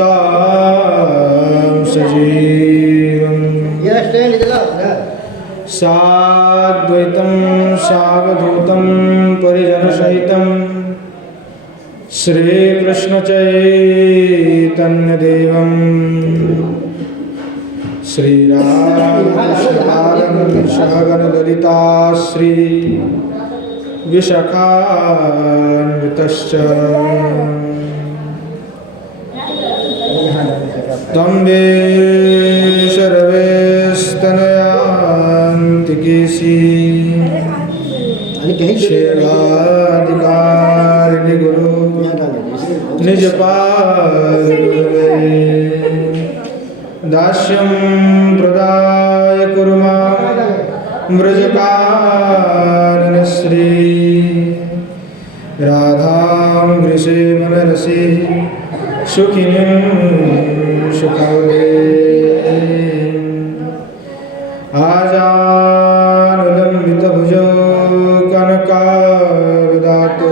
तां सजीवम् साद्वैतं सावधूतं परिजनसहितं श्रीकृष्णचैतन्यदेवं श्रीराधाकृष्णपादं सहगणललिता श्री विशाखान्वितश्च तम्बे सर्वेस्तनयान्ति केशी शेलाधिकारिणि गुरु निजपादुर्गे दास्यं प्रदाय कुर्मा व्रजकाननश्री राधां वृषेमनरसि सुखिनीं सुखौदे आजानुलम्बितभुजौ कनकावदातो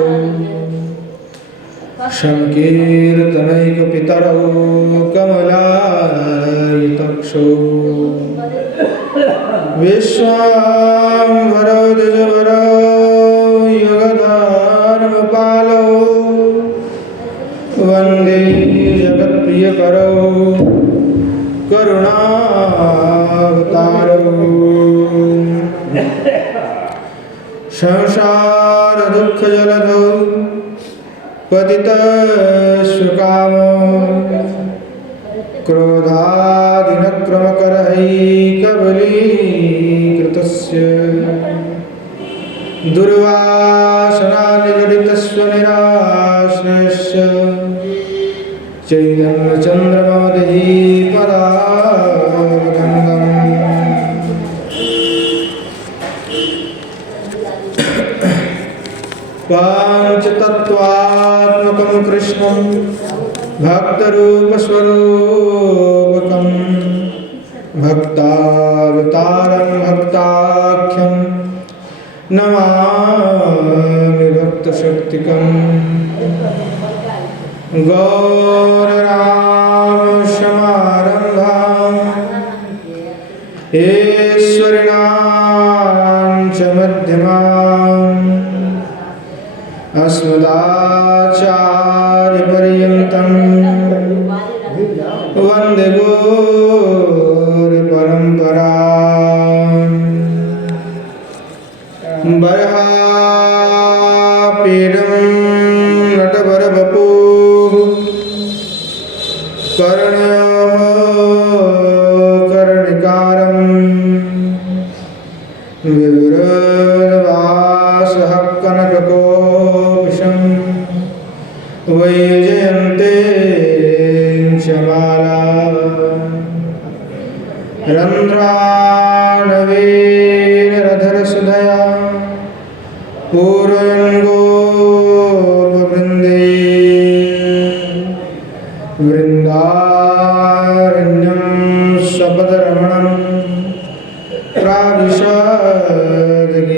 संकीर्तनैकपितरौ कमलायताक्षौ विश्वाम्भरौ द्विजवरौ युगधर्मपालौ वन्दे जगत्प्रियकरौ करुणावतारौ संसारदुःखजलधौ पतितस्वकामौ क्रोधादिनक्रमकरैकबलीकृतस्य दुर्वासनानिगडितस्य निराश्रयस्य चैतन्यचन्द्रमौलिः पदावगङ्गम् पाञ्चतत्त्वात्मकं कृष्णं भक्तरूपस्वरूपकं भक्तावतारं भक्ताख्यं नमामि भक्तशक्तिकम् गौररामशमारम्भाम् ईश्वरिणां च मध्यमाम् अस्मदाचार्यपर्यन्तं वन्दे गुरुपरम्पराम् बर्हापीडं नटवरवपुः कर्णयोः कर्णिकारं विवृतवासः कनककोशं वैजयन्ते च माला रन्ध्राणवीरधरसुधया पूरयन्गोपवृन्दे वृन्दारण्यं सपदरमणं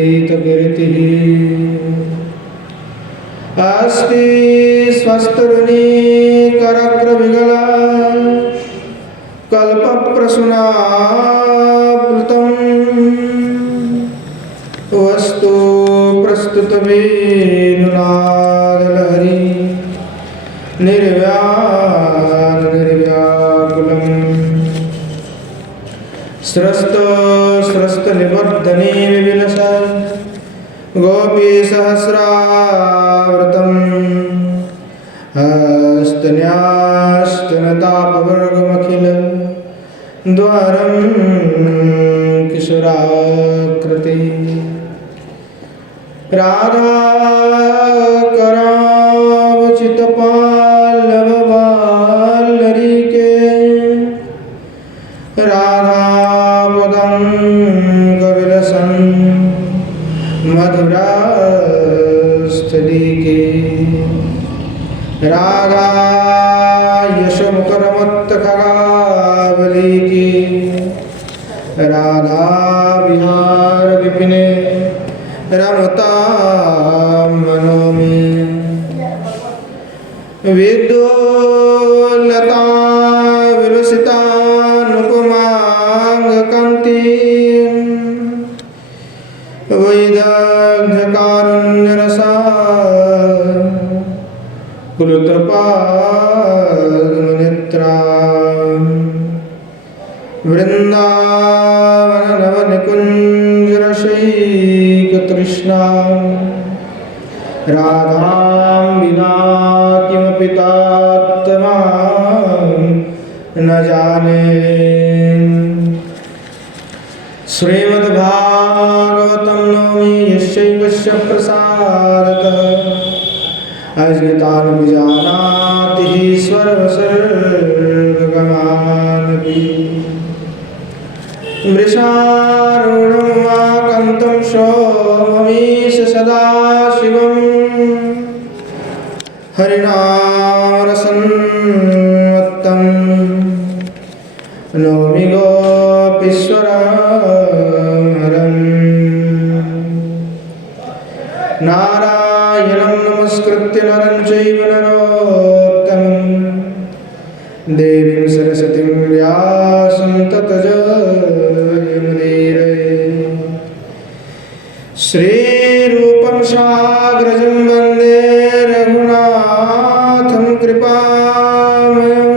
प्राविशद्गीतकीर्तिः अस्ति स्वस्तरुणीकरग्रविगला कल्पप्रसूनाप्लुतं वस्तु प्रस्तुतवेणुनादलहरी निर्व्याकुलम् स्रस्तनिबद्धने विविलसा गोपीसहस्रावृतं हस्तन्यास्तनतापवर्गमखिल द्वारं किशोराकृति राधाकरावचितपाल्लववाल्लरीके राधापदं कविलसन् मधुरास्थलीके राधा यशोमुखरमत्तखगावलीके राधा विहार विपिने रमता वृंदावन नवनिकुंज रसैकतृष्णा राधां विना किमपि तात्तमां न जाने। श्रीमद्भागवतं नौमि यस्यैवस्य प्रसादतः अज्ञातानुजानाति स्वरवसर्गगमानपि। मृषारूढं वाकन्तं सौममीश सदाशिवं हरिनामरसंवत्तं नौमि गोपीश्वरहरम्। नारायणं नमस्कृत्य नरं चैव नरोत्तमं देवीं सरस्वतीं व्यासं ततो जयमुदीरये। श्रीरूपं साग्रजं वन्दे रघुनाथं कृपामयं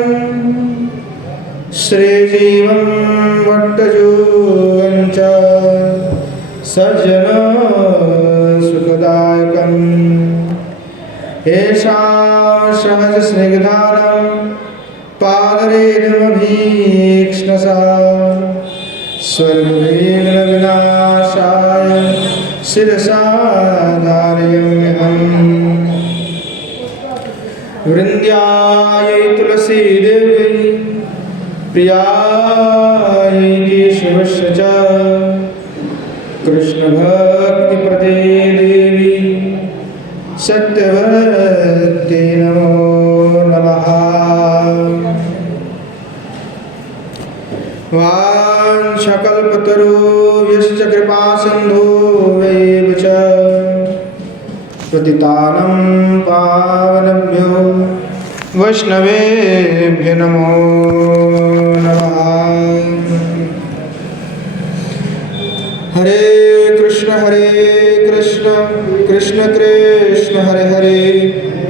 श्रीजीवं भट्टजूगं च सज्जनं सुखदायकं। येषां सहजस्निग्धानं पादरेणुमभीक्ष्णसा स्वर्गविघ्नविनाशाय शिरसा धारयाम्यहम्। वृन्द्यायै तुलसीदेव्यै प्रियायै केशवस्य च कृष्णभक्तिप्रदे देवी सत्यवते नमो नमः। वाञ्छकल्पतरुभ्यश्च कृपासिन्धुभ्यैव च पतितानं पावनेभ्यो वैष्णवेभ्यो नमो नमः। हरे कृष्ण कृष्ण कृष्ण हरे हरे,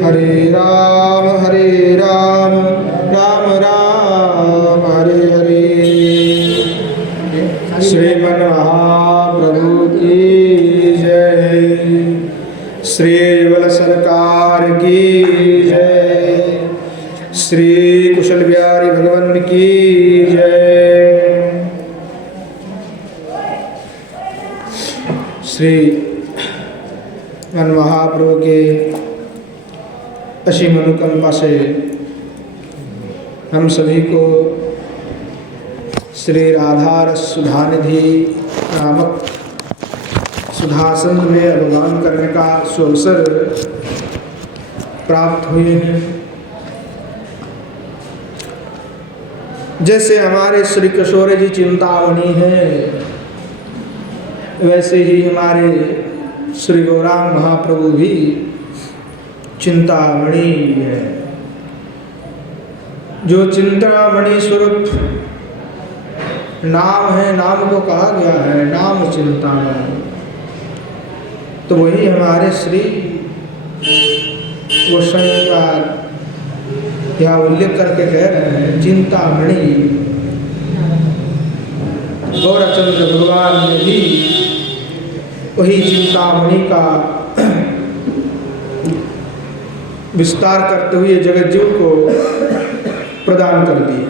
हरे राम राम राम हरे हरे। श्रीमन महाप्रभु की जय, श्री बल सरकार की जय, श्री कुशल बिहारी भगवान की जय। श्री मन महाप्रभु के असीम अनुकंपा से हम सभी को श्री राधा रस सुधानिधि नामक सुधासन में अवगान करने का सुअवसर प्राप्त हुए हैं। जैसे हमारे श्री किशोर जी चिंतामणि हैं, वैसे ही हमारे श्री गौरांग महाप्रभु भी चिंतामणि है। जो चिंतामणि स्वरूप नाम है, नाम को कहा गया है नाम चिंतामणि, तो वही हमारे श्री गोस्वामी का यहाँ उल्लेख करके कह रहे हैं चिंतामणि। गौरचंद्र भगवान ने भी वही चिंतामणि का विस्तार करते हुए जगज्जीव को प्रदान कर दिया।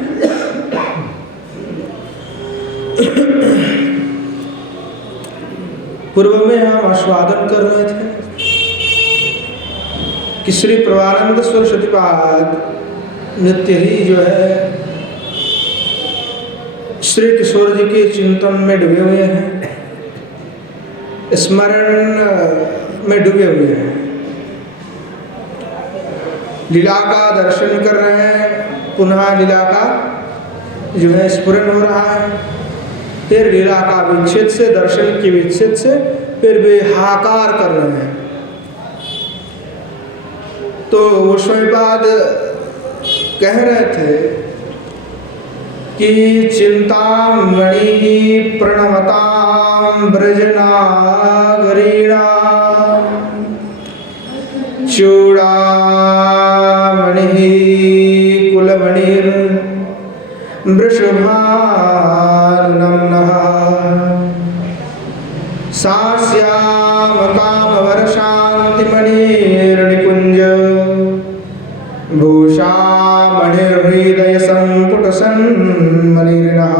पूर्व में हम आस्वादन कर रहे थे कि श्री प्रभानंद सरस्वतीपाद नित्य ही जो है श्री किशोर जी के चिंतन में डूबे हुए हैं, स्मरण में डूबे हुए हैं, लीला का दर्शन कर रहे हैं, पुनः लीला का जो है स्फुरन हो रहा है, फिर लीला का विच्छेद से, दर्शन के विच्छेद से फिर वे हाहाकार कर रहे हैं। तो गोस्वामीपाद कह रहे थे कि चिंतामणि प्रणमतां ब्रजनागरीणां चूड़ामणि कुलमणिर्वृषभानुसुते सास्याम कामवरशान्तिमणिर्निकुञ्ज भूषा मणिर्हृदय संपुट सन्मलिर्नः।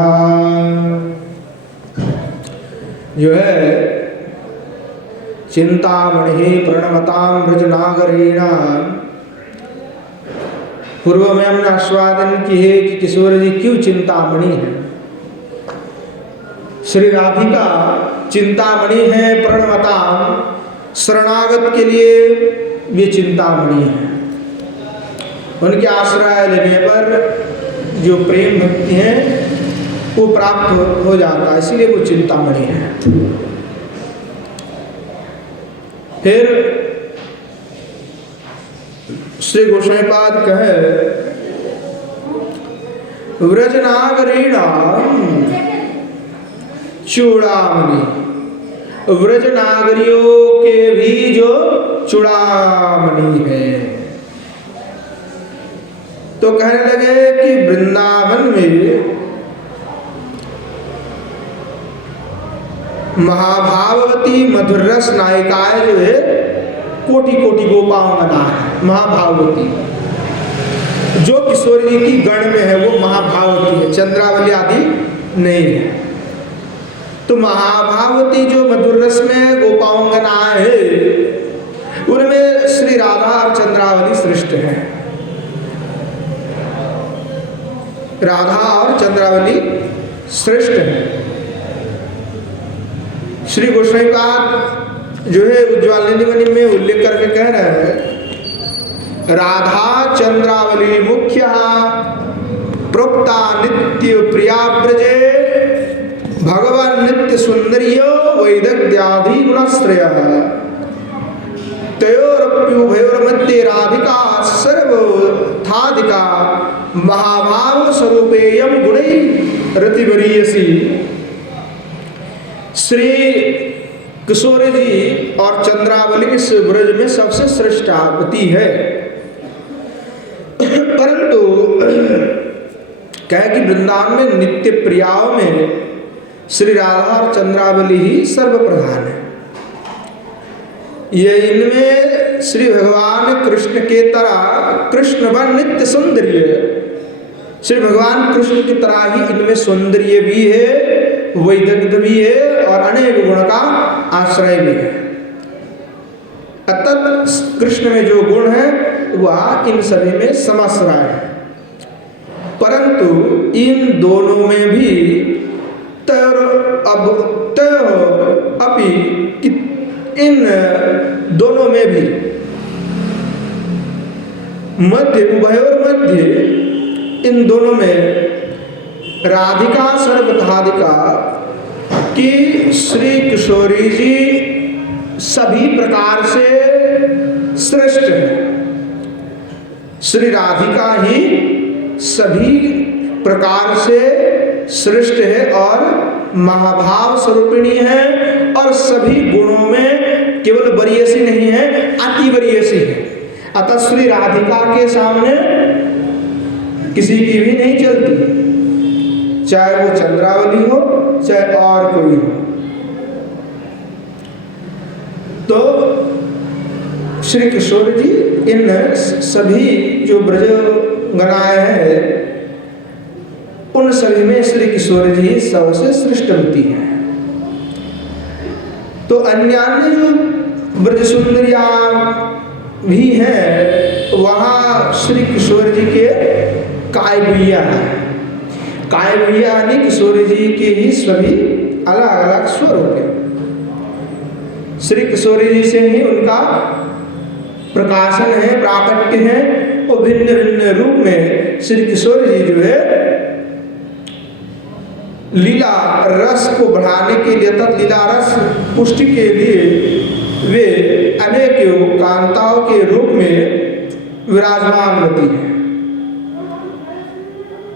जो है चिंतामणि प्रणमताम ब्रजनागरीणाम। पूर्व में हमने आस्वादन की है कि किशोर जी क्यों चिंतामणि है। श्री राधिका चिंतामणि है, प्रणमताम शरणागत के लिए वे चिंतामणि है। उनके आश्रय लेने पर जो प्रेम भक्ति है वो प्राप्त हो जाता है, इसलिए वो चिंतामणि है। फिर श्री गोसाईपाद कहे व्रजनागरीणाम चूड़ामणि, व्रजनागरियों के भी जो चूड़ामणि है। तो कहने लगे कि वृंदावन में महाभाववती मधुर रस नायिकाएं जो है कोटि कोटि गोपांगना है। महाभाववती जो किशोरी जी की गण में है वो महाभाववती है, चंद्रावली आदि नहीं है। तो महाभाववती जो मधुर रस में गोपांगना है उनमें श्री राधा और चंद्रावली श्रेष्ठ है। राधा और चंद्रावली श्रेष्ठ है। श्री गोसाईपाद जो है उज्ज्वल निधिमणि में उल्लेख करके कह रहे हैं राधा चंद्रावली मुख्य प्रोक्ता नित्य प्रिया व्रजे भगवान नित्य सुंदरियो वैदग्ध्यादि गुणश्रय तयोरप्युभयोर्मध्ये राधिका सर्वथाधिका महाभाव स्वरूपेयम गुणै रतिवरीयसी। श्री किशोरी जी और चंद्रावली इस ब्रज में सबसे श्रेष्ठावती है। परंतु कहे कि वृंदावन में नित्य प्रियाओं में श्री राधा और चंद्रावली ही सर्वप्रधान है। ये इनमें श्री भगवान कृष्ण के तरह कृष्ण व नित्य सौंदर्य, श्री भगवान कृष्ण की तरह ही इनमें सौंदर्य भी है, वैदग्ध भी है और अनेक गुण का आश्रय भी है। अतः कृष्ण में जो गुण है वह इन सभी में समाश्रय है। परंतु इन दोनों में भी इन दोनों में भी मध्य उभयोर मध्य इन दोनों में राधिका सर्वथाधिका कि श्री किशोरी जी सभी प्रकार से श्रेष्ठ है। श्री राधिका ही सभी प्रकार से श्रेष्ठ है और महाभाव स्वरूपिणी है और सभी गुणों में केवल वरीयसी नहीं है, अति वरीयसी है। अतः श्री राधिका के सामने किसी की भी नहीं चलती, चाहे वो चंद्रावली हो चाहे और कोई हो। तो श्री किशोर जी इन सभी जो ब्रज गणाएं हैं उन सभी में श्री किशोर जी सबसे श्रेष्ठ होती है। तो अन्य जो ब्रज सुंदरिया भी हैं वहाँ श्री किशोर जी के काय भैया है। काय भैया यानी किशोर जी के ही सभी अलग अलग स्वरूप है। श्री किशोरी जी से ही उनका प्रकाशन है, प्राकट्य है और भिन्न भिन्न रूप में श्री किशोर जी जो है लीला रस को बढ़ाने के लिए तथा लीला रस पुष्टि के लिए वे अनेक कांताओं के रूप में विराजमान होती है।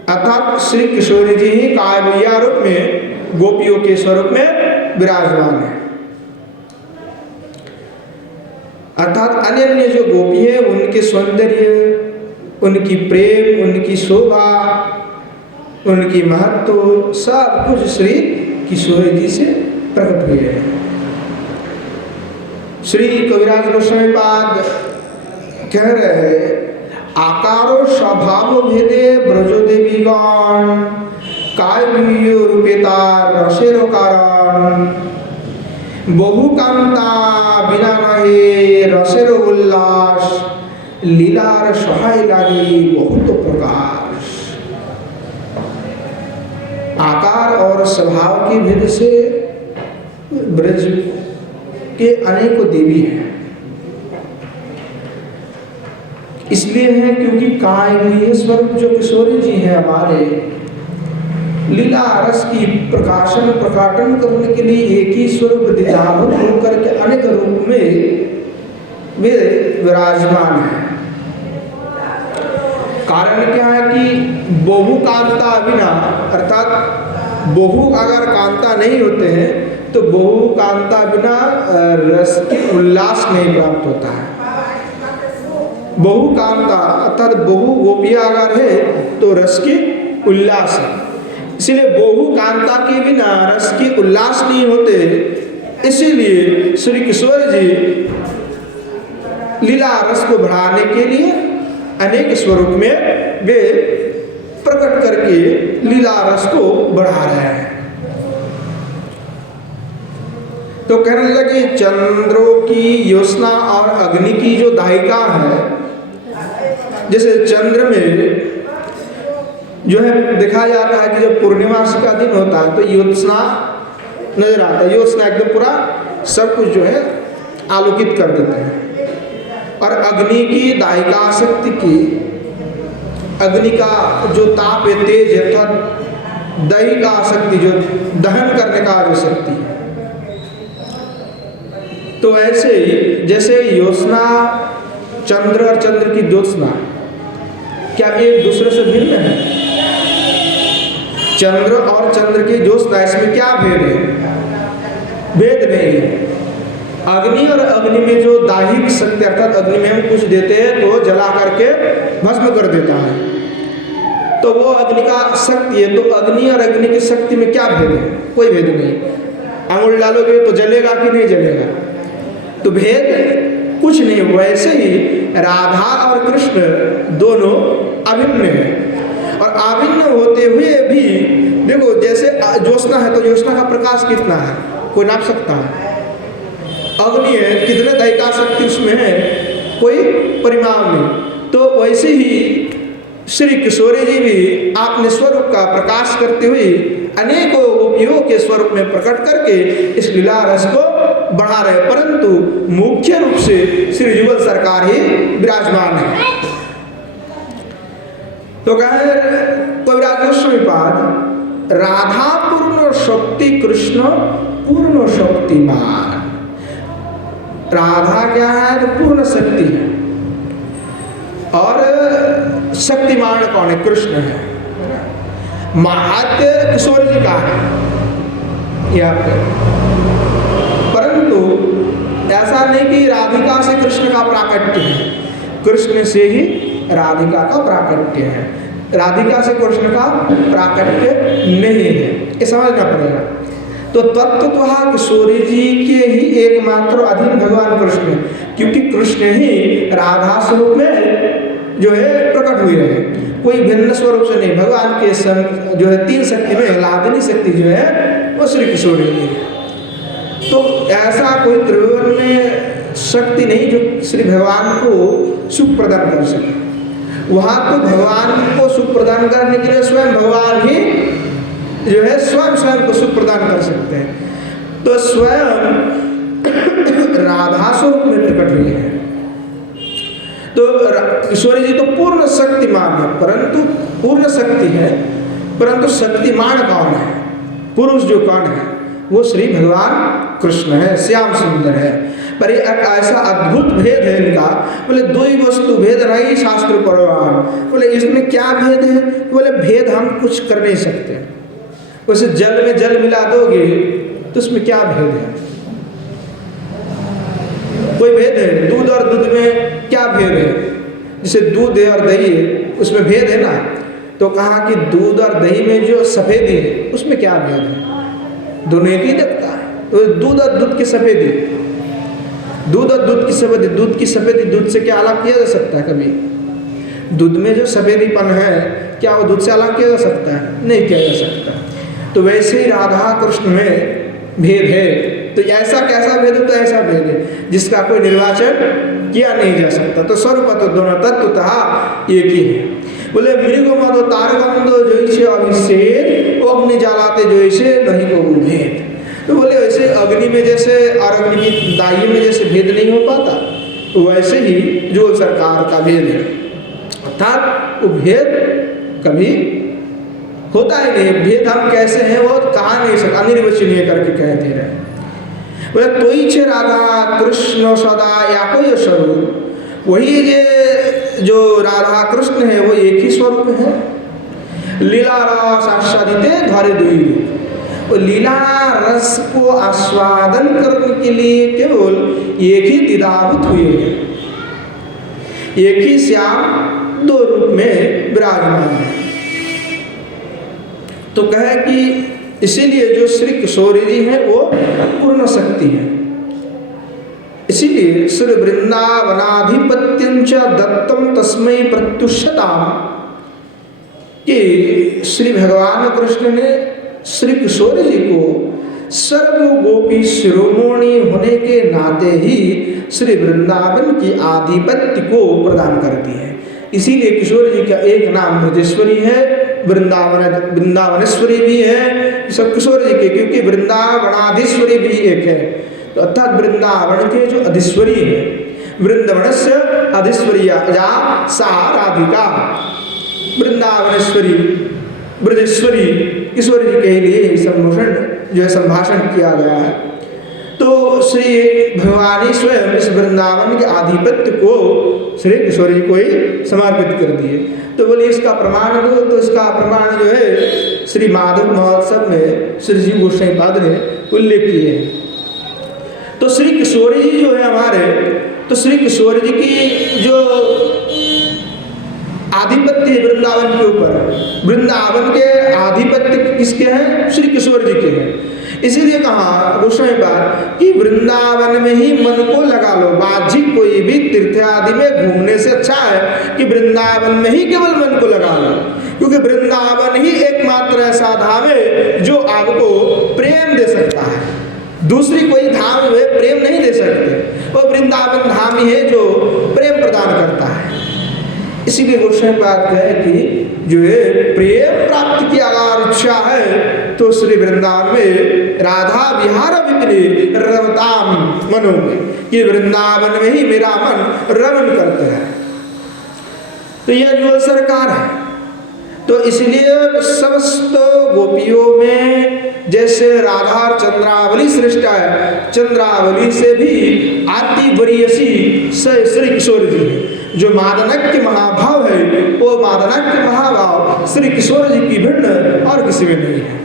अर्थात श्री किशोरी जी ही काव्या रूप में गोपियों के स्वरूप में विराजमान है। अर्थात अन्य जो गोपी है उनके सौंदर्य, उनकी प्रेम, उनकी शोभा, उनकी महत्व सब कुछ श्री किशोरी जी से प्रकट हुए हैं। श्री कविराज गोस्वामी पाद कह रहे आकारो स्वभाव भेदे ब्रजो देवी गण काय रूपेता रसेरो कारण बहु कांता बिना नहे रसेरो उल्लास लीलार सहाय लागी बहुत प्रकाश। आकार और स्वभाव के भेद से ब्रज के अनेकों देवी हैं। इसलिए है क्योंकि काय हुई स्वरूप जो किशोरी जी हैं हमारे लीला रस की प्रकाटन करने के लिए एक ही स्वरूप दिव्याभूत होकर के अनेक रूप में वे विराजमान हैं। कारण क्या है कि बहु कांता बिना, अर्थात बहु अगर कांता नहीं होते हैं तो बहु कांता बिना रस की उल्लास नहीं प्राप्त होता है। बहु कांता अर्थात बहु गोपियां अगर है तो रस की उल्लास है। इसलिए बहु कांता के बिना रस की उल्लास नहीं होते। इसीलिए श्री किशोर जी लीला रस को बढ़ाने के लिए अनेक स्वरूप में वे प्रकट करके लीला रस को बढ़ा रहे हैं। तो कहने लगे चंद्रों की योजना और अग्नि की जो दाहिका है, जैसे चंद्र में जो है देखा जाता है कि जब पूर्णिमासी का दिन होता है तो योत्सना नजर आता है। योत्सना एकदम पूरा सब कुछ जो है आलोकित कर देते हैं। और अग्नि की दाहिका शक्ति की, अग्नि का जो ताप है तेज है, अर्थात दैहिका शक्ति जो दहन करने का जो शक्ति है। तो ऐसे ही जैसे योत्सना चंद्र और चंद्र की ज्योत्सना क्या एक दूसरे से भिन्न है? चंद्र और चंद्र की ज्योत्सना इसमें क्या भेद है? भेद नहीं है। अग्नि और अग्नि में जो दाहिक शक्ति, अर्थात अग्नि में हम कुछ देते हैं तो जला करके भस्म कर देता है, तो वो अग्नि का शक्ति है। तो अग्नि और अग्नि की शक्ति में क्या भेद है? कोई भेद नहीं। अंगुल डालोगे तो जलेगा कि नहीं जलेगा, तो भेद कुछ नहीं। वैसे ही राधा और कृष्ण दोनों अभिन्न हैं। और अभिन्न होते हुए भी देखो, जैसे ज्योत्सना है तो ज्योत्सना का प्रकाश कितना है कोई नाप सकता है? अग्नि है, कितने दाहिका शक्ति उसमें है, कोई परिमाण नहीं। तो वैसे ही श्री किशोरी जी भी अपने स्वरूप का प्रकाश करते हुए अनेकों गोपियों के स्वरूप में प्रकट करके इस लीला रस को बढ़ा रहे, परंतु मुख्य रूप से श्री युगल सरकार ही विराजमान है। तो कहे कविराज गोस्वामी पाद राधा पूर्ण शक्ति कृष्ण पूर्ण शक्तिमान। राधा क्या है? तो पूर्ण शक्ति है। और शक्तिमान कौन है? कृष्ण है। महात्म्य किशोर जी का है यहाँ पे, परंतु ऐसा नहीं कि राधिका से कृष्ण का प्राकट्य है, कृष्ण से ही राधिका का प्राकट्य है, राधिका से कृष्ण का प्राकट्य नहीं है। ये समझना पड़ेगा। तो तत्वतः किशोरी जी के ही एकमात्र अधीन भगवान कृष्ण, क्योंकि कृष्ण ही राधा स्वरूप में जो है प्रकट हुए रहे, कोई भिन्न स्वरूप से नहीं। भगवान के संग जो है तीन शक्ति में लादिनी शक्ति जो है वो श्री किशोरी जी है। तो ऐसा कोई त्रिभुवन में शक्ति नहीं जो श्री भगवान को सुख प्रदान कर सके। वहाँ तो भगवान को सुख प्रदान करने के लिए स्वयं भगवान ही जो है स्वयं को सुख प्रदान कर सकते हैं। तो स्वयं राधा स्वरूप में प्रकट हुई है। तो किशोरी जी तो पूर्ण शक्तिमान है, परंतु पूर्ण शक्ति है, परंतु शक्तिमान कौन है? पुरुष जो कौन है वो श्री भगवान कृष्ण है, श्याम सुंदर है। पर ये ऐसा अद्भुत भेद है इनका। बोले दो ही वस्तु भेद रही शास्त्र प्रमाण। बोले इसमें क्या भेद है? बोले भेद हम कुछ कर नहीं सकते। वैसे जल में जल मिला दोगे तो उसमें क्या भेद है? कोई भेद है? दूध और दूध में क्या भेद है? जैसे दूध है और दही है उसमें भेद है ना। तो कहा कि दूध और दही में जो सफेदी है उसमें क्या भेद है? दोनों एक ही दिखता है। तो दूध और दूध की सफेदी, दूध और दूध की सफेदी दूध से क्या अलग किया जा सकता है? कभी दूध में जो सफेदीपन है क्या वो दूध से अलग किया जा सकता है? नहीं किया जा सकता। तो वैसे ही राधा कृष्ण में भेद है। तो ऐसा कैसा भेद है? तो ऐसा भेद है जिसका कोई निर्वाचन किया नहीं जा सकता। तो स्वरूप तो दोनों तत्वतः एक ही है। बोले मृग मदो तारगंधो जैसे अभिषेक अग्नि जलाते जैसे नहीं को भेद। तो बोले वैसे अग्नि में जैसे और अग्नि की दाई में जैसे भेद नहीं हो पाता, वैसे ही जो सरकार का भेद है, अर्थात वो भेद कभी होता ही नहीं। भेद हम कैसे हैं वो कहा नहीं सकता, अनिर्वचनीय करके कहते रहे। बोले तोई छे राधा कृष्ण सदा या कोई स्वरूप, वही जो राधा कृष्ण है वो एक ही स्वरूप है। लीला रस आस्वादिते धरे दुई रूप। वो लीला रस को आस्वादन करने के लिए केवल एक ही दिदाभूत हुए हैं, एक ही श्याम दो रूप में विराजमान है। तो कहे कि इसीलिए जो श्री किशोरी जी हैं वो पूर्ण शक्ति है। इसीलिए श्री वृंदावनाधिपत्यं च दत्तम तस्मै प्रत्युष्यताम कि श्री भगवान कृष्ण ने श्री किशोर जी को सर्व गोपी शिरोमणि होने के नाते ही श्री वृंदावन की आधिपत्य को प्रदान करती है। इसीलिए किशोर जी का एक नाम ब्रजेश्वरी है, वृंदावनेश्वरी भी है सब किशोर जी के, क्योंकि वृंदावनाधीश्वरी भी एक है। तो अर्थात वृंदावन के जो अधीश्वरी है, वृंदावनस्य अधीश्वरी या सा राधिका वृंदावनेश्वरी ब्रजेश्वरी ईश्वरी जी के लिए संभाषण जो है संभाषण किया गया है। तो श्री भगवानी स्वयं इस वृंदावन के आधिपत्य को श्री किशोरी को ही समर्पित कर दिए। तो बोलिए इसका प्रमाण दो, तो इसका प्रमाण जो है श्री माधव महोत्सव में श्री जी गोस्वामी पाद ने उल्लेख किए हैं। तो श्री किशोरी जी जो है हमारे, तो श्री किशोरी जी की जो आधिपत्य है वृंदावन के ऊपर, वृंदावन के आधिपत्य किसके हैं? श्री किशोर जी के हैं। इसीलिए कहा गोस्वामी पाद कि वृंदावन में ही मन को लगा लो, बाह्यिक कोई भी तीर्थ आदि में घूमने से अच्छा है कि वृंदावन में ही केवल मन को लगा लो, क्योंकि वृंदावन ही एकमात्र ऐसा धाम है जो आपको प्रेम दे सकता है। दूसरी कोई धाम वे प्रेम नहीं दे सकते, वो वृंदावन धाम ही है जो प्रेम प्रदान करता है। इसीलिए गोस्वामी पाद कहे कि जो है प्रेम प्राप्ति की अगर इच्छा है तो श्री वृंदावन में राधा विहार विपरीत रमताम मनो में, कि वृंदावन में ही मेरा मन रमन करता है। तो यह जो सरकार है, तो इसलिए समस्त गोपियों में जैसे राधा और चंद्रावली श्रेष्ठ है, चंद्रावली से भी आती बरीयसी श्री किशोर जी है। जो मादनक्य महाभाव है वो मादनक्य महाभाव श्री किशोर जी की भिन्न और किसी में नहीं है।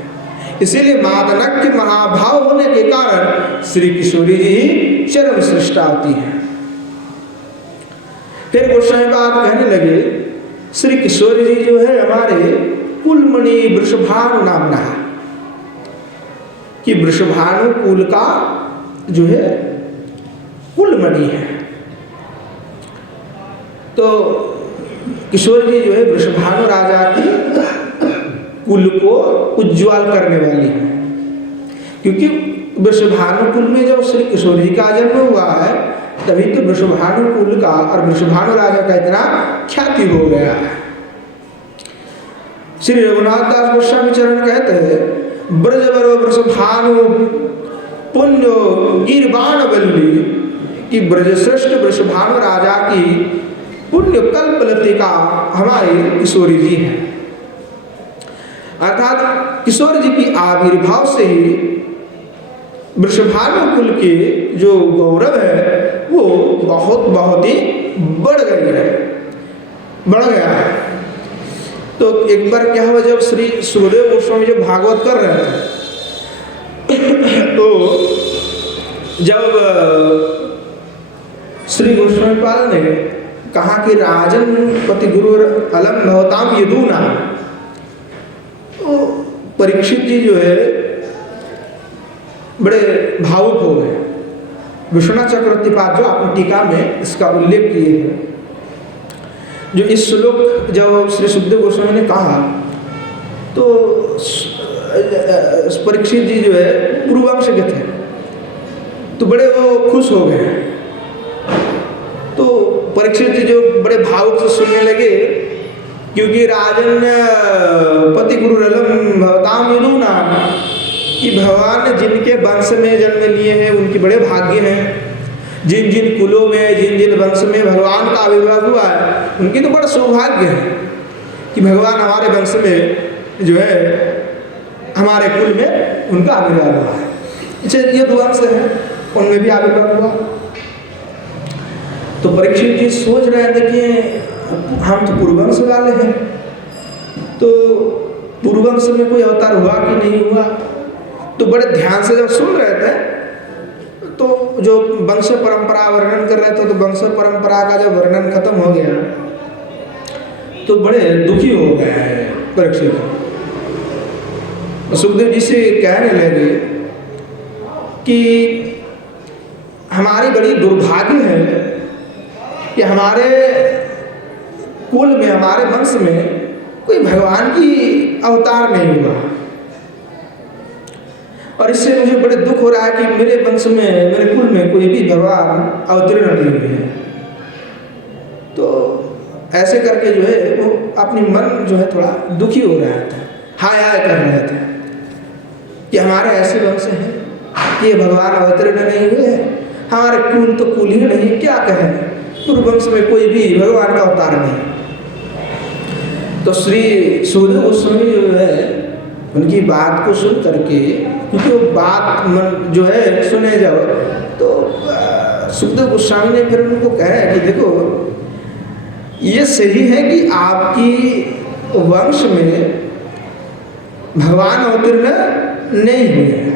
इसीलिए मादनक्य महाभाव होने के कारण श्री किशोरी जी ही चरम श्रेष्ठ आती है। फिर गोस्वामी पाद कहने लगे श्री किशोरी जी जो है हमारे कुलमणि वृषभानु नामना, कि वृषभानु कुल का जो है कुलमणि है। तो किशोर जी जो है वृषभानु राजा की कुल को उज्ज्वल करने वाली है, क्योंकि वृषभानु कुल में जब श्री किशोर जी का जन्म हुआ है तभी तो वृषभानु कुल का और वृषभानु राजा का इतना ख्याति हो गया है। श्री रघुनाथ दास गोस्वामी चरण कहते हैं ब्रजवर वृषभानु पुण्य गिरबाण बल्ली, कि ब्रजश्रेष्ठ वृषभानु राजा की पुण्य कल्पलतिका हमारी किशोरी जी हैं। अर्थात किशोर जी की आविर्भाव से ही वृषभानु कुल के जो गौरव है वो बहुत ही बढ़ गया है। तो एक बार क्या हुआ, जब श्री सुखदेव गोस्वामी जो भागवत कर रहे थे तो जब श्री गोस्वामी पाल ने कहा कि राजन पति गुरु अलम भवताम यदूना, तो परीक्षित जी जो है बड़े भावुक हो गए। विश्वनाथ चक्रवर्तीपाद जो अपनी टीका में इसका उल्लेख किए हैं। जो इस श्लोक जब श्री सुखदेव गोस्वामी ने कहा तो परीक्षित जी जो है पूर्ववंश के थे, तो बड़े वो खुश हो गए। तो परीक्षित जी जो बड़े भावुक से सुनने लगे, क्योंकि राजन पति गुरु रलम भवताम विदुना, कि भगवान ने जिनके वंश में जन्म लिए हैं उनके बड़े भाग्य हैं। जिन जिन कुलों में, जिन जिन वंश में भगवान का आविर्भाव हुआ है, उनकी तो बड़ा सौभाग्य है कि भगवान हमारे वंश में जो है, हमारे कुल में उनका आविर्भाव हुआ है। अच्छा, ये दो वंश है, उनमें भी आविर्भाव हुआ। तो परीक्षित जी सोच रहे थे कि हम तो पूर्ववंश वाले हैं, तो पूर्ववंश में कोई अवतार हुआ कि नहीं हुआ। तो बड़े ध्यान से जब सुन रहे थे, तो जो वंश परंपरा वर्णन कर रहे थे, तो वंश परंपरा का जब वर्णन खत्म हो गया तो बड़े दुखी हो गए परीक्षित। सुखदेव जी से कहने लगे कि हमारी बड़ी दुर्भाग्य है कि हमारे कुल में, हमारे वंश में कोई भगवान की अवतार नहीं हुआ, और इससे मुझे बड़े दुख हो रहा है कि मेरे वंश में, मेरे कुल में कोई भी भगवान अवतीर्ण नहीं हुए हैं। तो ऐसे करके जो है वो अपनी मन जो है थोड़ा दुखी हो रहा था, हाय हाय कर रहे थे कि हमारे ऐसे वंश हैं कि ये भगवान अवतीर्ण नहीं हुए हैं, हमारे कुल तो कुल ही नहीं, क्या कहें, पूर्व वंश में कोई भी भगवान का अवतार नहीं। तो श्री सुखदेव गोस्वामी जो है उनकी बात को सुन करके, क्योंकि वो बात मन जो है सुने जाओ, तो सुखदेव गोस्वामी ने फिर उनको कहा कि देखो, ये सही है कि आपकी वंश में भगवान अवतीर्ण नहीं हुए हैं,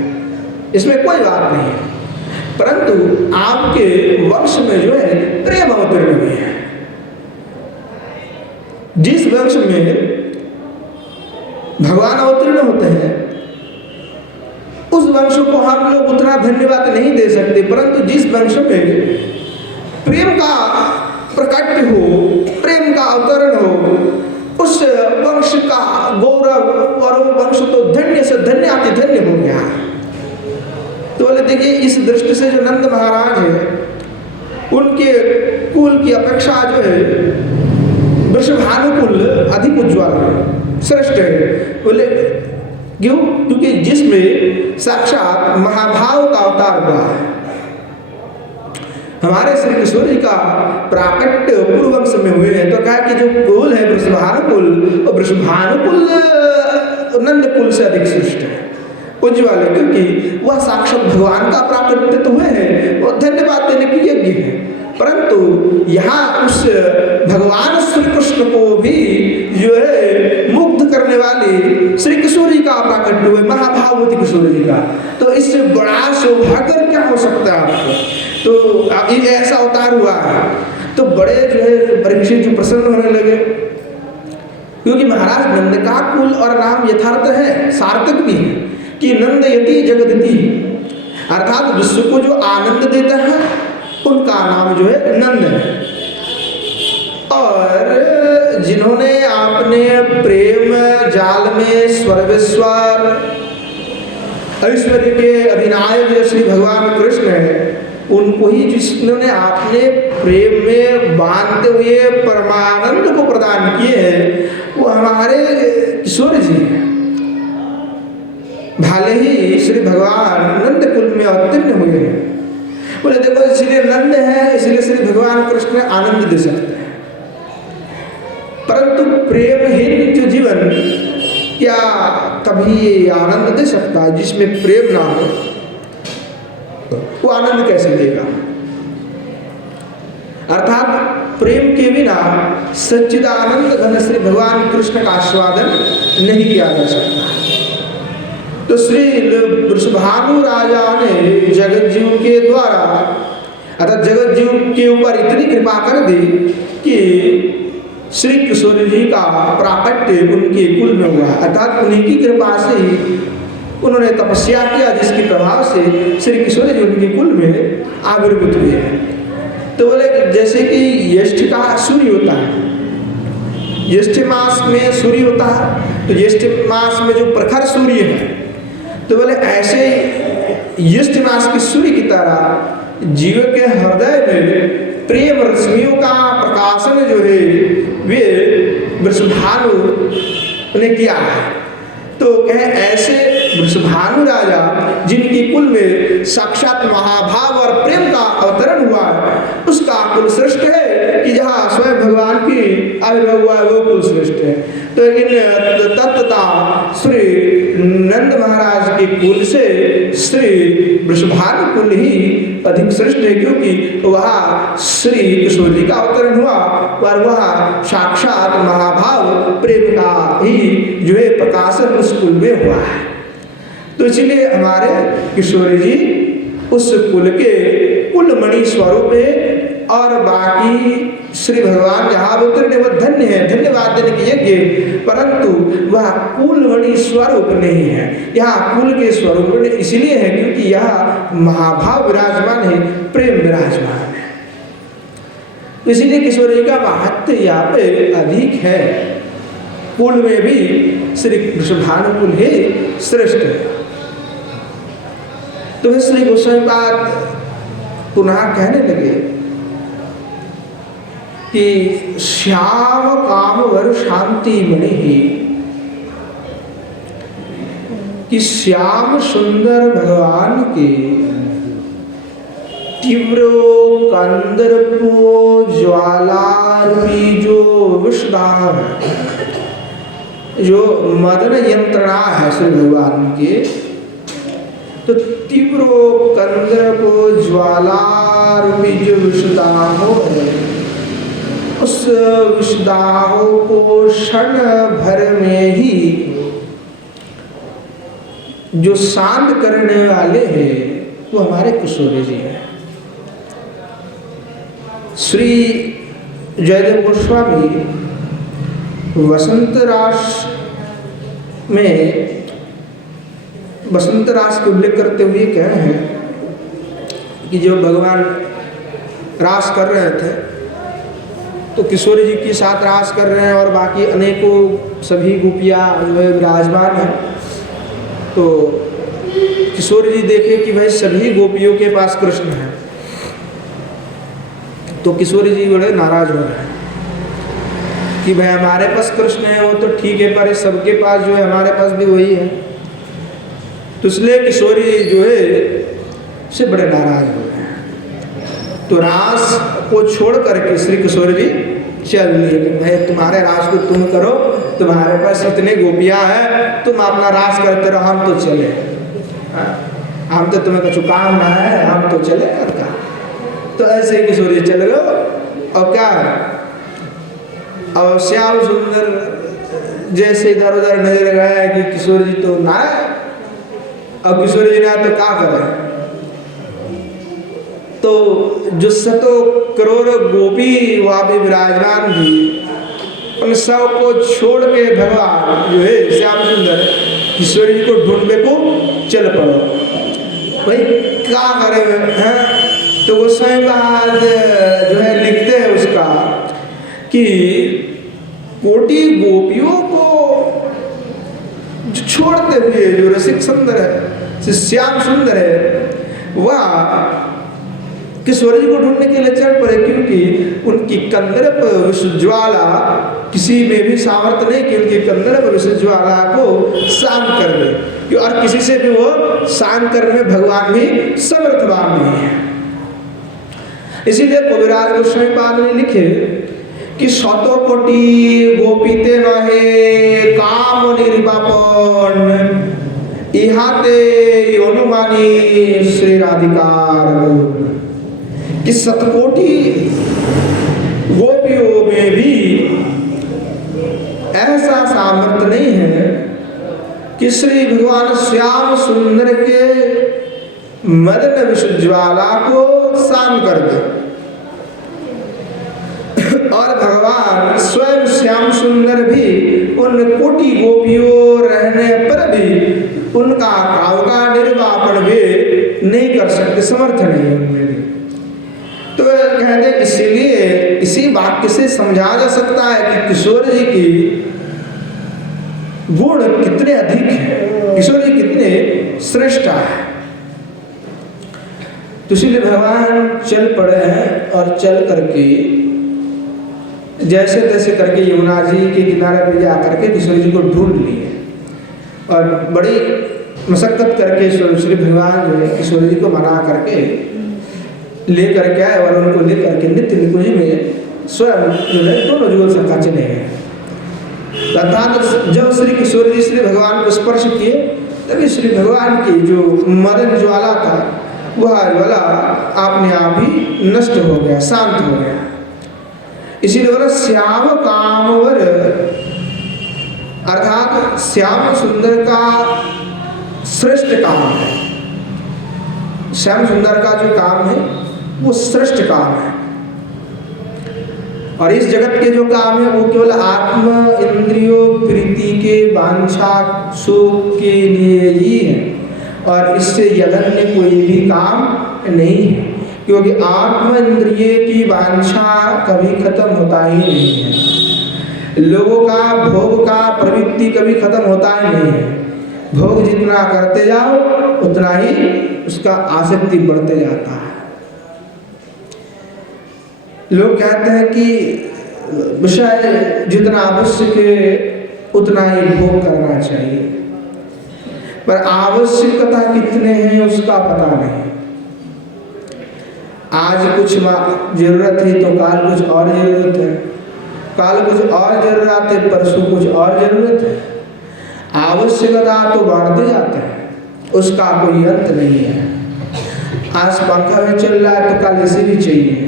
इसमें कोई बात नहीं है, परंतु आपके वंश में जो है प्रेम अवतीर्ण हुए हैं। जिस वंश में भगवान अवतीर्ण होते हैं उस वंश को हम लोग उतना धन्यवाद नहीं दे सकते, परंतु जिस वंश में प्रेम का प्रकट हो, प्रेम का अवतरण हो, उस वंश का गौरव, और वो वंश तो धन्य से धन्य अति धन्य हो गया। तो बोले देखिए, इस दृष्टि से जो नंद महाराज है उनके कुल की अपेक्षा जो है वृषभानुकुल अधिक उज्ज्वल है, श्रेष्ठ है। बोले क्यों? क्योंकि जिसमें साक्षात महाभाव का अवतार हुआ है। हमारे श्री किशोर जी का प्राकट्य पूर्व वंश में हुए हैं, तो कहा कि जो कुल है वृषभानुकुल, और वृषभानुकुल नंद कुल से अधिक श्रेष्ठ है, उज्ज्वल है, क्योंकि वह साक्षात भगवान का प्राकट्य तो हुए हैं, वो धन्यवाद देने के योग्य है। परंतु यहाँ उस भगवान श्री कृष्ण को भी जो है मुग्ध करने वाली श्री किशोर जी का प्राकट्य हुए, महाभाववती किशोर जी का, तो इससे बड़ा सौभाग्य क्या हो सकता है आपको। तो ये ऐसा अवतार हुआ है, तो बड़े जो है परीक्षित जो प्रसन्न होने लगे, क्योंकि महाराज नंद का कुल और नाम यथार्थ है, सार्थक भी है कि नंदयति जगदति, अर्थात विश्व को जो आनंद देता है उनका नाम जो है नंद है। और जिन्होंने आपने प्रेम जाल में स्वर्गेश्वर ऐश्वर्य के अधिनायक जो श्री भगवान कृष्ण है, उनको ही जिन्होंने आपने प्रेम में बांधते हुए परमानंद को प्रदान किए हैं, वो हमारे किशोर जी हैं। भले ही श्री भगवान नंद कुल में अवतीर्ण हुए हैं। बोले देखो, इसलिए नंद है, इसलिए श्री भगवान कृष्ण आनंद दे सकते हैं, परंतु प्रेमहीन जो जीवन क्या कभी आनंद दे सकता है? जिसमें प्रेम ना हो वो आनंद कैसे देगा? अर्थात प्रेम के बिना सच्चिदानंद घन श्री भगवान कृष्ण का आस्वादन नहीं किया जा सकता। तो श्री वृषभानु राजा ने जगत जीव के द्वारा, अर्थात जगत जीव के ऊपर इतनी कृपा कर दी कि श्री किशोर जी का प्राकट्य उनके कुल में हुआ, अर्थात उन्हीं की कृपा से ही उन्होंने तपस्या किया, जिसके प्रभाव से श्री किशोर जी उनके कुल में आविर्भूत हुए हैं। तो बोले जैसे कि ज्येष्ठ का सूर्य होता है, ज्येष्ठ मास में सूर्य होता है, तो ज्येष्ठ मास में जो प्रखर सूर्य है, तो बोले ऐसे ज्येष्ठ मास के सूर्य की तरह जीव के हृदय में प्रेम रश्मियों का प्रकाशन जो है वे वृषभानु ने किया है। तो कहे ऐसे वृषभानु राजा जिनके कुल में साक्षात महाभाव और प्रेम का अवतरण हुआ है, उसका कुल श्रेष्ठ है कि जहाँ स्वयं भगवान की आविर्भाव हुआ है वो कुल श्रेष्ठ है। तो इन तत्वता श्री नंद महाराज के कुल से श्री वृषभानु कुल ही अधिक श्रेष्ठ है, क्योंकि वह श्री किशोर जी का अवतरण हुआ और वह साक्षात महाभाव प्रेम का ही जो है प्रकाशन उस कुल में हुआ है। तो इसलिए हमारे किशोर जी उस कुल के कुलमणि स्वरूप है, और बाकी श्री भगवान जहाँ अवतरण वह धन्य है, धन्यवाद देने के योग्य, परंतु वह कुलमणि स्वरूप नहीं है। यहाँ कुल के स्वरूप इसलिए है क्योंकि यह महाभाव विराजमान है, प्रेम विराजमान है। इसलिए किशोर जी का महत्व यहाँ पे अधिक है। कुल में भी श्री वृषभानु कुल ही श्रेष्ठ है। तो श्री गोस्वामी पाद पुनः कहने लगे कि श्याम काम वर शांति मणि ही, कि श्याम सुंदर भगवान के तीव्र कंदर्पो ज्वालारूपी जो विषदाह है, जो मदन यंत्रणा है श्री भगवान के, तो तीव्र कंदर्पो ज्वालारूपी जो विषदाह है, उस विषदाह को क्षण भर में ही जो शांत करने वाले हैं वो हमारे किशोर जी हैं। श्री जयदेव गोस्वामी वसंत रास में वसंत रास को उल्लेख करते हुए कहे हैं कि जब भगवान रास कर रहे थे तो किशोर जी के साथ रास कर रहे हैं और बाकी अनेकों सभी गोपियाँ जो है विराजमान हैं। तो किशोर जी देखे कि भाई सभी गोपियों के पास कृष्ण है, तो किशोर जी बड़े नाराज हो रहे हैं कि भाई हमारे पास कृष्ण है वो तो ठीक है, पर सबके पास जो है हमारे पास भी वही है। तो इसलिए किशोर जी जो है से बड़े नाराज हो रहे हैं। तो रास को छोड़ करके श्री किशोर जी चल लिए कि भाई तुम्हारे रास को तुम करो, तुम्हारे पास इतने गोपियाँ हैं, तुम अपना रास करते रहो, हम तो चले, हम तो तुम्हें कुछ काम ना है, हम तो चले और क्या। तो ऐसे ही किशोर जी चले गए। और क्या और श्याम सुंदर जैसे इधर उधर नजर गया कि किशोर जी तो ना है, अब किशोर जी ना तो क्या करें। तो जो सतो करोड़ गोपी वहाँ भी विराजमान थी, उन सब को छोड़ के भगवान जो है श्याम सुंदर किशोर जी को ढूंढने को चल पड़ो। भाई क्या करे हैं। तो गोस्वामी पाद जो है लिखते हैं उसका कि कोटि गोपियों को छोड़ते हुए जो रसिक सुंदर है, श्याम सुंदर है, वह किशोर जी को ढूंढने के लिए चल पड़े, क्योंकि उनकी कंदर्प विषज्वाला किसी में भी सामर्थ्य नहीं कि उनकी कंदर्प विषज्वाला को शांत कर दे, और किसी से भी वो शांत करने में भगवान भी समर्थवान नहीं है। इसीलिए कविराज गोस्वामी पाद ने लिखे कि शतो कोटि गोपीते नहे काम निर्वापन इहाते अनुमानी श्री राधिकार, कि शतकोटि गोपियों में भी ऐसा सामर्थ्य नहीं है कि श्री भगवान श्याम सुंदर के मदन विषज्वाला को शांत कर दे, और भगवान स्वयं श्याम सुंदर भी उन कोटि गोपियों रहने पर भी उनका काव्य का निर्वापन वे नहीं कर सकते, समर्थ नहीं है उनमें भी। तो कहते इसीलिए इसी वाक्य से समझा जा सकता है कि किशोर जी की गुण कितने अधिक हैं, किशोर जी कितने श्रेष्ठ है। तो इसलिए भगवान चल पड़े हैं और चल करके जैसे तैसे करके यमुना जी के किनारे पे जा करके किशोर जी को ढूंढ लिए और बड़ी मशक्कत करके श्री भगवान जो है किशोर जी को मना करके लेकर के आए और उनको लेकर के नित्य निकुंज में स्वयं जो है दोनों जुगल संख्या चले गए। अर्थात जब श्री किशोर जी श्री भगवान को स्पर्श किए तभी श्री भगवान की जो मदन ज्वाला था वह ज्वाला अपने आप ही नष्ट हो गया, शांत हो गया। इसीलिए बोला श्याम कामवर, अर्थात श्याम सुंदर का श्रेष्ठ काम है। श्याम सुंदर का जो काम है वो श्रेष्ठ काम है और इस जगत के जो काम है वो केवल आत्म इंद्रियों प्रीति के वांछा सुख के लिए ही है और इससे यगन्य कोई भी काम नहीं है, क्योंकि आत्म इंद्रिय की वांछा कभी खत्म होता ही नहीं है। लोगों का भोग का प्रवृत्ति कभी खत्म होता ही नहीं है। भोग जितना करते जाओ उतना ही उसका आसक्ति बढ़ते जाता है। लोग कहते हैं कि विषय जितना आवश्यक है उतना ही भोग करना चाहिए, पर आवश्यकता कितने हैं उसका पता नहीं। आज कुछ जरूरत है तो काल कुछ और जरूरत है, काल कुछ और जरूरत है, परसों कुछ और जरूरत है। आवश्यकता तो बढ़ते जाते हैं, उसका कोई अंत नहीं है। आज पंखा में चल रहा है तो कल इसे भी चाहिए।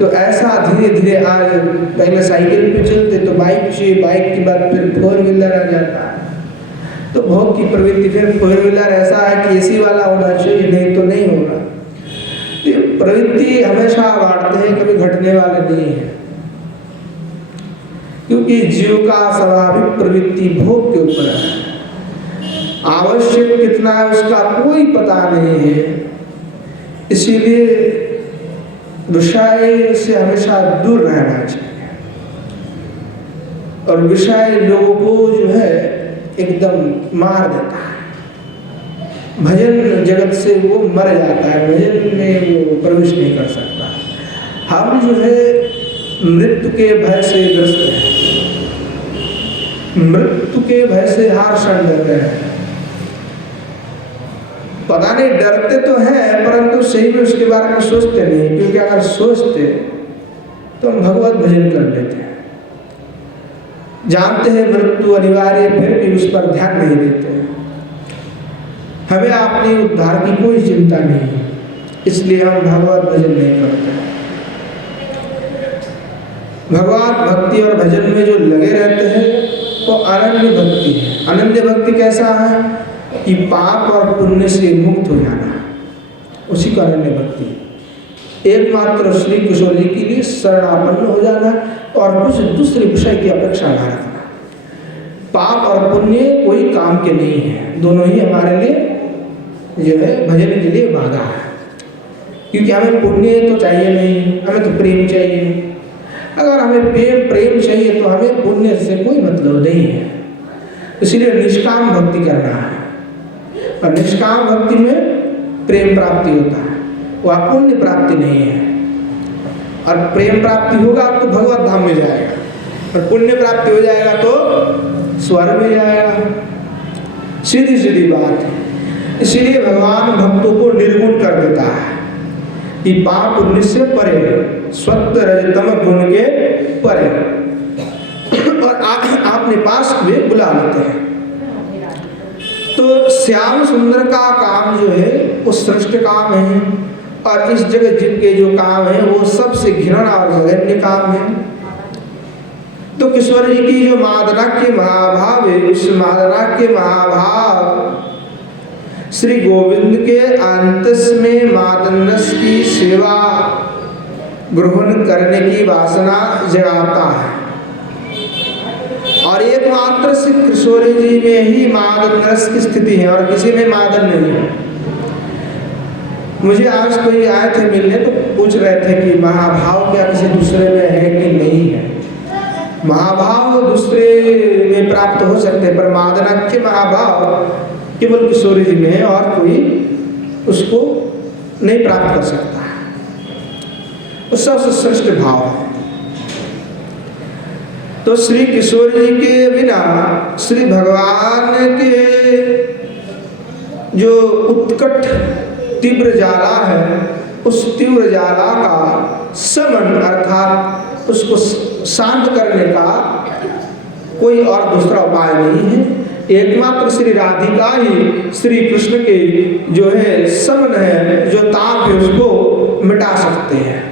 तो ऐसा धीरे धीरे आज पहले साइकिल पे चलते तो बाइक चाहिए, बाइक के बाद फिर 4 व्हीलर आ जाता है। तो भोग की प्रवृत्ति फिर 4 व्हीलर ऐसा है कि एसी वाला होना चाहिए, नहीं तो नहीं होगा। ये प्रवृत्ति हमेशा बढ़ते हैं, कभी घटने वाले नहीं है, क्योंकि जीव का स्वाभाविक प्रवृत्ति भोग के ऊपर है। आवश्यक कितना है उसका कोई पता नहीं है। इसीलिए विषय से हमेशा दूर रहना चाहिए और विषय लोगों को जो है एकदम मार देता है। भजन जगत से वो मर जाता है, भजन में वो प्रवेश नहीं कर सकता। हम जो है मृत्यु के भय से ग्रस्त हैं, मृत्यु के भय से हार शन डर रहे हैं। पता नहीं डरते तो हैं परंतु सही में उसके बारे में सोचते नहीं, क्योंकि अगर सोचते तो हम भगवत भजन कर लेते हैं। जानते हैं मृत्यु अनिवार्य, फिर भी उस पर ध्यान नहीं देते। हमें अपने उद्धार की कोई चिंता नहीं, इसलिए हम भगवत भजन नहीं करते। भगवत भक्ति और भजन में जो लगे रहते हैं वो अनन्य भक्ति है। अनन्य भक्ति कैसा है कि पाप और पुण्य से मुक्त हो जाना, उसी का अनन्य भक्ति। एकमात्र श्री किशोर जी के लिए शरणापन्न हो जाना और कुछ दूसरे विषय की अपेक्षा न रखना। पाप और पुण्य कोई काम के नहीं है, दोनों ही हमारे लिए जो है भजन के लिए बाधा है। क्योंकि हमें पुण्य तो चाहिए नहीं, हमें तो प्रेम चाहिए। अगर हमें प्रेम चाहिए तो हमें पुण्य से कोई मतलब नहीं है। इसलिए निष्काम भक्ति करना है और निष्काम भक्ति में प्रेम प्राप्ति होता है, वह पुण्य प्राप्ति नहीं है। और प्रेम प्राप्ति होगा तो भगवत धाम में जाएगा, और पुण्य प्राप्ति हो जाएगा तो स्वर्ग में जाएगा। सीधी सीधी बात है। इसीलिए भगवान भक्तों को निर्गुण कर देता है कि पाप पुण्य से परे, सत्व रजतम गुण के परे, और आपने पास में बुला लेते हैं। तो श्याम सुंदर का काम जो है वो श्रेष्ठ काम है, और इस जगत जिनके जो काम है वो सबसे घृणा और जघन्य काम है। तो किशोर जी की जो मादनाक्य महाभाव है, उस मादनाक्य महाभाव श्री गोविंद के अंतस में मादनस की सेवा ग्रहण करने की वासना जगाता है। और और एकमात्र श्री किशोरी जी में ही मादन रस की स्थिति है और किसी में मादन नहीं है। मुझे आज कोई आए थे मिलने तो पूछ रहे थे कि महाभाव क्या किसी दूसरे में है कि नहीं है। महाभाव दूसरे में प्राप्त हो सकते हैं पर मादनाख्य महाभाव केवल किशोरी जी में है और कोई उसको नहीं प्राप्त कर सकता है। वो सबसे श्रेष्ठ भाव है। तो श्री किशोर जी के बिना श्री भगवान के जो उत्कट तीव्र ज्वाला है उस तीव्र ज्वाला का शमन अर्थात उसको शांत करने का कोई और दूसरा उपाय नहीं है। एकमात्र श्री राधिका ही श्री कृष्ण के जो है शमन है, जो ताप है, उसको मिटा सकते हैं।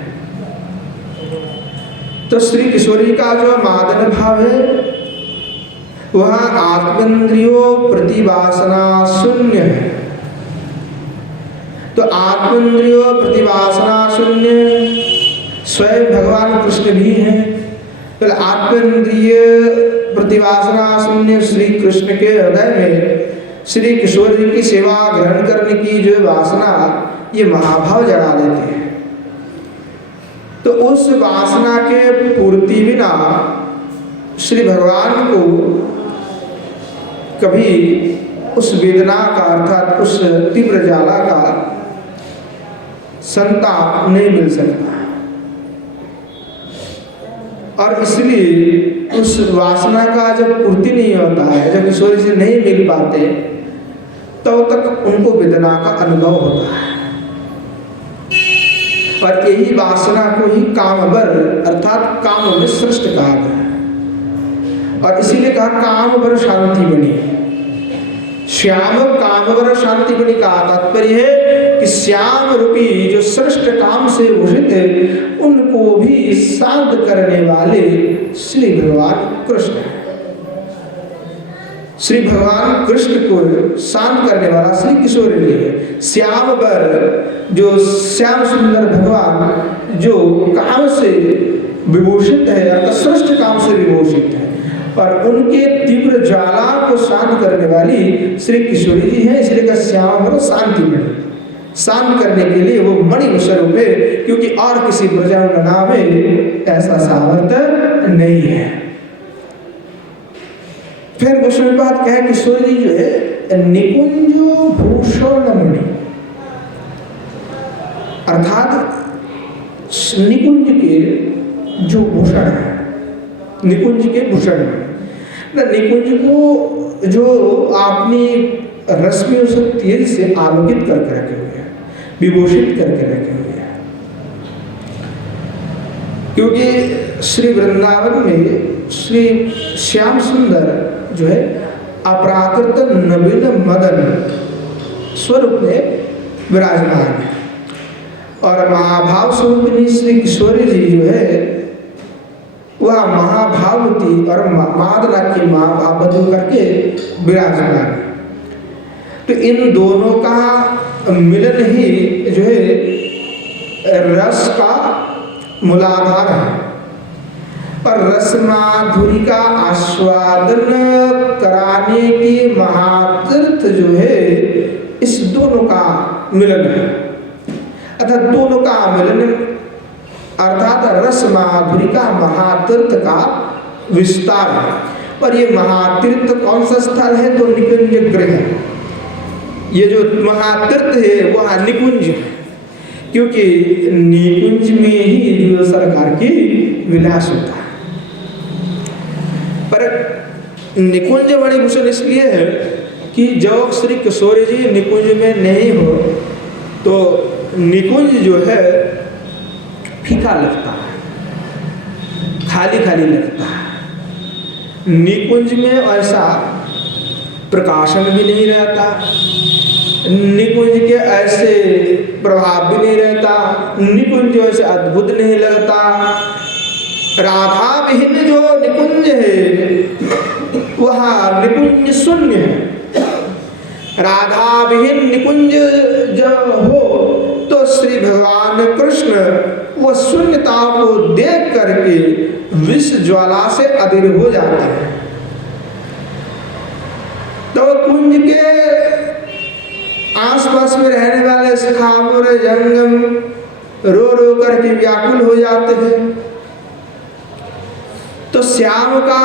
तो श्री किशोरी का जो मादन भाव है वह आत्मेंद्रियों प्रतिवासना शून्य है। तो आत्मेंद्रियों प्रतिवासना शून्य स्वयं भगवान कृष्ण भी हैं। तो आत्मेंद्रिय प्रतिवासना शून्य श्री कृष्ण के हृदय में श्री किशोर जी की सेवा ग्रहण करने की जो वासना ये महाभाव जगा देते हैं। तो उस वासना के पूर्ति बिना श्री भगवान को कभी उस वेदना का अर्थात उस तीव्र ज्वाला का संताप नहीं मिल सकता। और इसलिए उस वासना का जब पूर्ति नहीं होता है, जब किशोरी से नहीं मिल पाते तब तक उनको वेदना का अनुभव होता है। और यही वासना को ही कामवर अर्थात काम में श्रेष्ठ कहा गया। और इसीलिए कहा कामवर शांति बनी। श्याम कामवर शांति बनी का तात्पर्य है कि श्याम रूपी जो श्रेष्ठ काम से भूषित है उनको भी शांत करने वाले श्री भगवान कृष्ण है। श्री भगवान कृष्ण को शांत करने वाला श्री किशोर जी है। श्याम वर जो श्याम सुंदर भगवान जो काम से विभूषित है अर्थात श्रेष्ठ काम से विभूषित है और उनके तीव्र ज्वाला को शांत करने वाली श्री किशोरी जी है। इसलिए का श्याम वर शांति मणि शांत करने के लिए वो मणि स्वरूप है, क्योंकि और किसी ब्रजांगना में ऐसा सामर्थ्य नहीं है। फिर गोस्वामीपाद कहे किशोर जी जो है निकुंजो भूषण मणि अर्थात निकुंज के जो भूषण है, निकुंज के भूषण निकुंज को जो आपने रश्मियों से तेज से आलोकित करके रखे हुए हैं, विभूषित करके रखे हुए हैं। क्योंकि श्री वृंदावन में श्री श्याम सुंदर जो है अपराकृत नवीन मदन स्वरूप में विराजमान है और महाभाव स्वरूप श्री किशोरी जी जो है वह महाभावती और मादना की महाभाव बदल करके विराजमान है। तो इन दोनों का मिलन ही जो है रस का मूलाधार है और रस माधुरी का आस्वादन कराने की महातीर्थ जो है इस दोनों का मिलन है। अर्थात दोनों का मिलन अर्थात रस माधुरी का महातीर्थ का विस्तार है। और ये महातीर्थ कौन सा स्थल है? तो निकुंज गृह। ये जो महातीर्थ है वह निकुंज है, क्योंकि निकुंज में ही जो सरकार की विलास होता है। पर निकुंज मणिभूषण इसलिए है कि जब श्री किशोरी जी निकुंज में नहीं हो तो निकुंज जो है फीका लगता है, खाली खाली लगता है। निकुंज में ऐसा प्रकाशन भी नहीं रहता, निकुंज के ऐसे प्रभाव भी नहीं रहता, निकुंज ऐसे अद्भुत नहीं लगता। राधा विहीन जो निकुंज है वह निकुंज शून्य है। राधा विहीन निकुंज जब हो तो श्री भगवान कृष्ण वो शून्यता को देख करके विष ज्वाला से अधीर हो जाते हैं तो कुंज के आसपास में रहने वाले स्थावर जंगम रो रो करके व्याकुल हो जाते हैं। तो श्याम का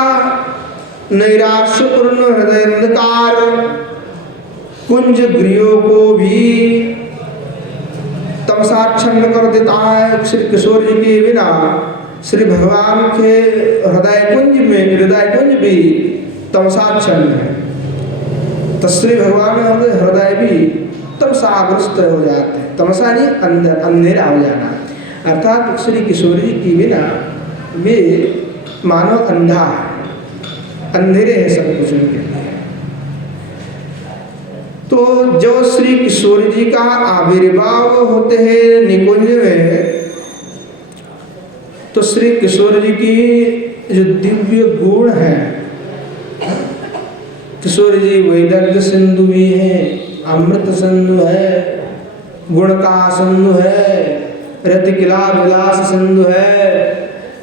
नैराश्यपूर्ण हृदय अंधकार कुंज गृहों को भी तमसाच्छन्न कर देता है। श्री किशोर जी के बिना श्री भगवान के हृदय कुंज भी तमसाच्छन्न है। तो श्री भगवान हृदय भी तमसाग्रस्त हो जाते हैं। तमसा नहीं, अंदर अंधेरा हो जाना, अर्थात श्री किशोर जी की बिना वे मानो अंधा है, अंधेरे है सब कुछ उनके लिए। तो जो श्री किशोर जी का आविर्भाव होते हैं निकुंज में, तो श्री किशोर जी की जो दिव्य गुण है, किशोर जी वैदग्ध्य सिंधु भी है, अमृत सिंधु है, गुण का सिंधु है, रतिकिला विलास सिंधु है,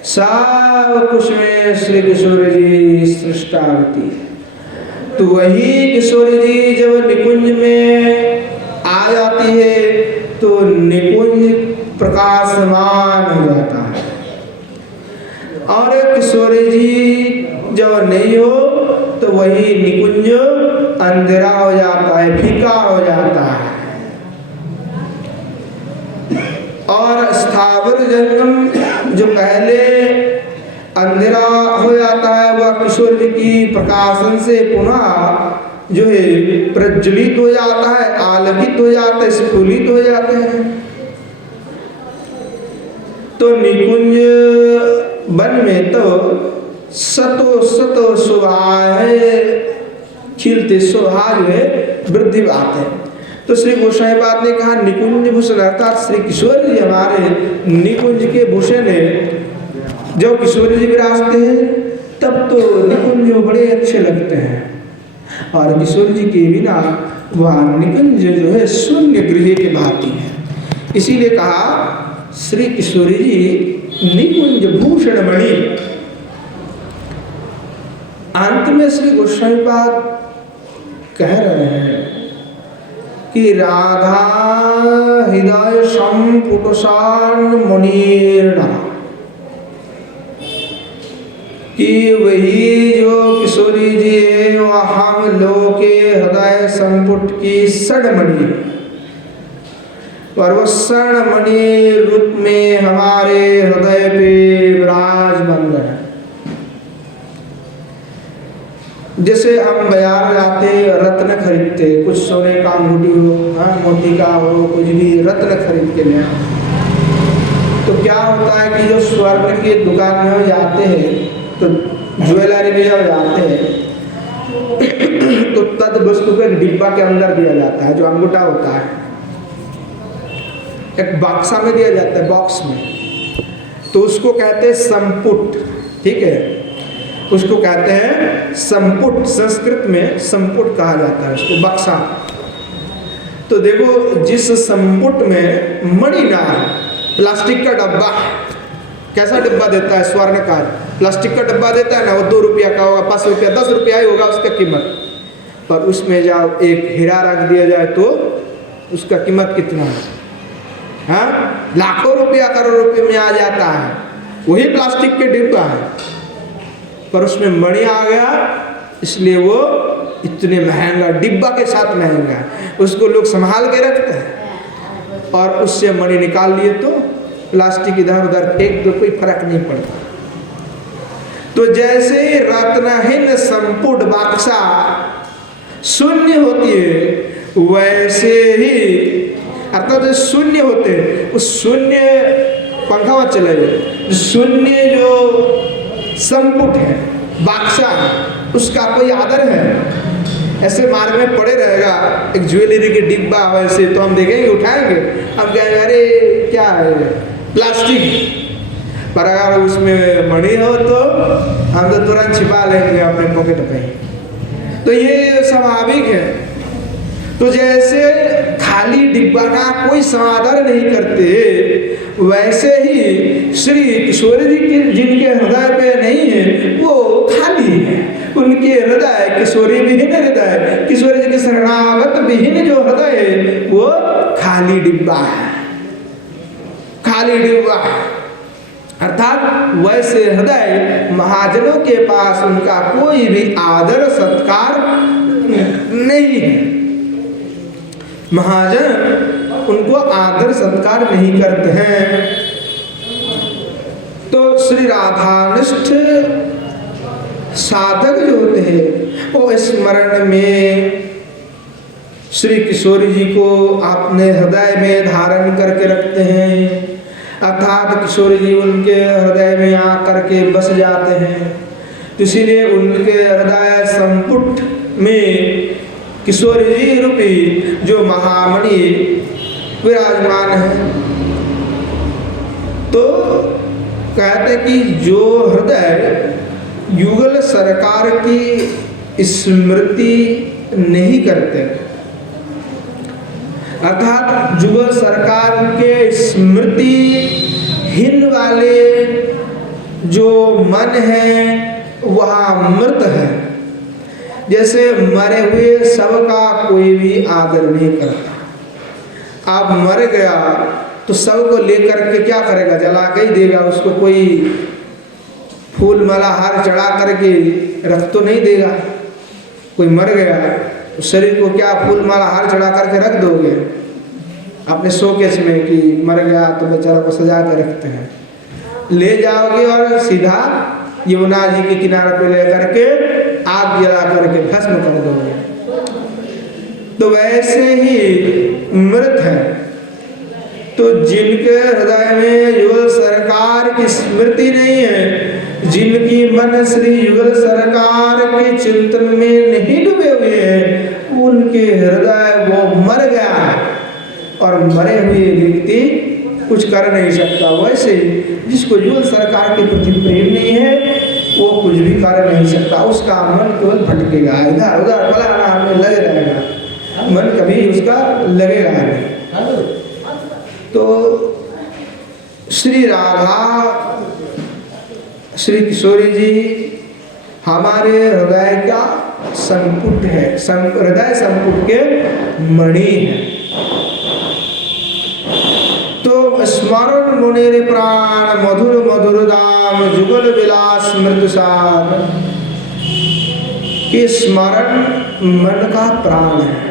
सब कुछ में श्री किशोर जी सृष्टावती है। तो वही किशोर जी जब निकुंज में आ जाती है तो निकुंज प्रकाशमान हो जाता है, और किशोर जी जब नहीं हो तो वही निकुंज अंधेरा हो जाता है, फीका हो जाता है। और स्थावर जंगम जो पहले अंधेरा हो जाता है, वह किशोर जी की प्रकाशन से पुनः जो है प्रज्वलित हो जाता है, आलोकित हो जाता है, स्फुलित हो जाते हैं। तो निकुंज वन में तो सतो शोभाएं खिलते, शोभा जो है वृद्धि पाते हैं। तो श्री गोसाईपाद ने कहा निकुंज भूषण, अर्थात श्री किशोर जी हमारे निकुंज के भूषण है। जब किशोर जी विराजते हैं तब तो निकुंज बड़े अच्छे लगते हैं, और किशोर जी के बिना वह निकुंज जो है शून्य गृह के भांति है। इसीलिए कहा श्री किशोर जी निकुंज भूषण मणि। अंत में श्री गोसाईपाद कह रहे हैं कि राधा हृदय संपुटसान मुनीर्णा, कि वही जो किशोरी जी है वह हम लोगों के हृदय संपुट की सड़मणि, और वो सड़मणि रूप में हमारे हृदय पे विराजमान है। जैसे हम बाजार जाते रत्न खरीदते, कुछ सोने का अंगूठी हो, मोती का हो, कुछ भी रत्न खरीद के ले, तो क्या होता है कि जो स्वर्ण की दुकान में जाते हैं, तो ज्वेलरी में जब जाते हैं तो तद वस्तु को एक डिब्बा के अंदर दिया जाता है, जो अंगूठा होता है एक बक्सा में दिया जाता है, बॉक्स में। तो उसको कहते हैं संपुट, ठीक है, उसको कहते हैं संपुट, संस्कृत में संपुट कहा जाता है उसको, बक्सा। तो देखो जिस संपुट में मणि ना, प्लास्टिक का डब्बा, कैसा डब्बा देता है स्वर्ण का, प्लास्टिक का डब्बा देता है ना, वो 2 रुपया का होगा, 5 रुपया, 10 रुपया ही होगा उसका कीमत, पर उसमें जब एक हीरा रख दिया जाए तो उसका कीमत कितना है, हाँ, लाखों रुपया करोड़ रुपये में आ जाता है। वही प्लास्टिक के डिब्बा है, पर उसमें मणि आ गया, इसलिए वो इतने महंगा, डिब्बा के साथ महंगा, उसको लोग संभाल के रखते हैं, और उससे मणि निकाल लिए तो प्लास्टिक इधर उधर फेंक दो, कोई फर्क नहीं पड़ता। तो जैसे रत्नहीन संपुट बक्सा शून्य होती है, वैसे ही अर्थात जो शून्य होते हैं, उस शून्य पंखा मत चलाइए, शून्य जो संपुट है, बक्सा, उसका कोई आदर है? ऐसे मार्ग में पड़े रहेगा एक ज्वेलरी के डिब्बा, वैसे तो हम देखेंगे, उठाएंगे, हम कहेंगे अरे क्या है, प्लास्टिक। पर अगर उसमें मणि हो तो हम तो तुरंत छिपा लेंगे अपने पॉकेट में। तो ये स्वाभाविक है। तो जैसे खाली डिब्बा का कोई समादर नहीं करते, वैसे ही श्री किशोर जी के जिनके हृदय पे नहीं है वो खाली है, उनके हृदय किशोरी विहीन हृदय विहीन जो हृदय है वो खाली डिब्बा है, खाली डिब्बा है। अर्थात वैसे हृदय महाजनों के पास उनका कोई भी आदर सत्कार नहीं है। महाजन उनको आदर सत्कार नहीं करते हैं। तो श्री राधानिष्ठ साधक जो होते हैं वो स्मरण में श्री किशोरी जी को अपने हृदय में धारण करके रखते हैं, अर्थात किशोरी जी उनके हृदय में आकर के बस जाते हैं। तो इसीलिए उनके हृदय संपुट में किशोरी जी रूपी जो महामणि विराजमान है। तो कहते कि जो हृदय युगल सरकार की स्मृति नहीं करते, अर्थात युगल सरकार के स्मृति हीन वाले जो मन है वह मृत है। जैसे मरे हुए शव का कोई भी आदर नहीं करता। आप मर गया तो शव को लेकर के क्या करेगा, जला के ही देगा, उसको कोई फूल माला हार चढ़ा करके रख तो नहीं देगा। कोई मर गया तो शरीर को क्या फूल माला हार चढ़ा करके रख दोगे अपने शोकेस में कि मर गया तो बेचारा को सजा के रखते हैं। ले जाओगे और सीधा यमुना जी के किनारे पे ले करके आग जला करके भस्म कर दोगे। तो वैसे ही मृत है। तो जिनके हृदय में युगल सरकार की स्मृति नहीं है, जिनकी मन श्री युगल सरकार के चिंतन में नहीं डूबे हुए हैं, उनके हृदय वो मर गया है और मरे हुए व्यक्ति कुछ कर नहीं सकता। वैसे जिसको युगल सरकार के प्रति प्रेम नहीं है वो कुछ भी कर नहीं सकता। उसका मन केवल भटकेगा, इधर उधर फलाना में लगे रहेगा, मन कभी उसका लगेगा नहीं। तो श्री राधा श्री किशोरी जी हमारे हृदय का संपुट है, हृदय संपुट के मणि है। तो स्मरण मुनेरे प्राण मधुर मधुर दाम जुगल विलास मृतसार। कि स्मरण मन का प्राण है।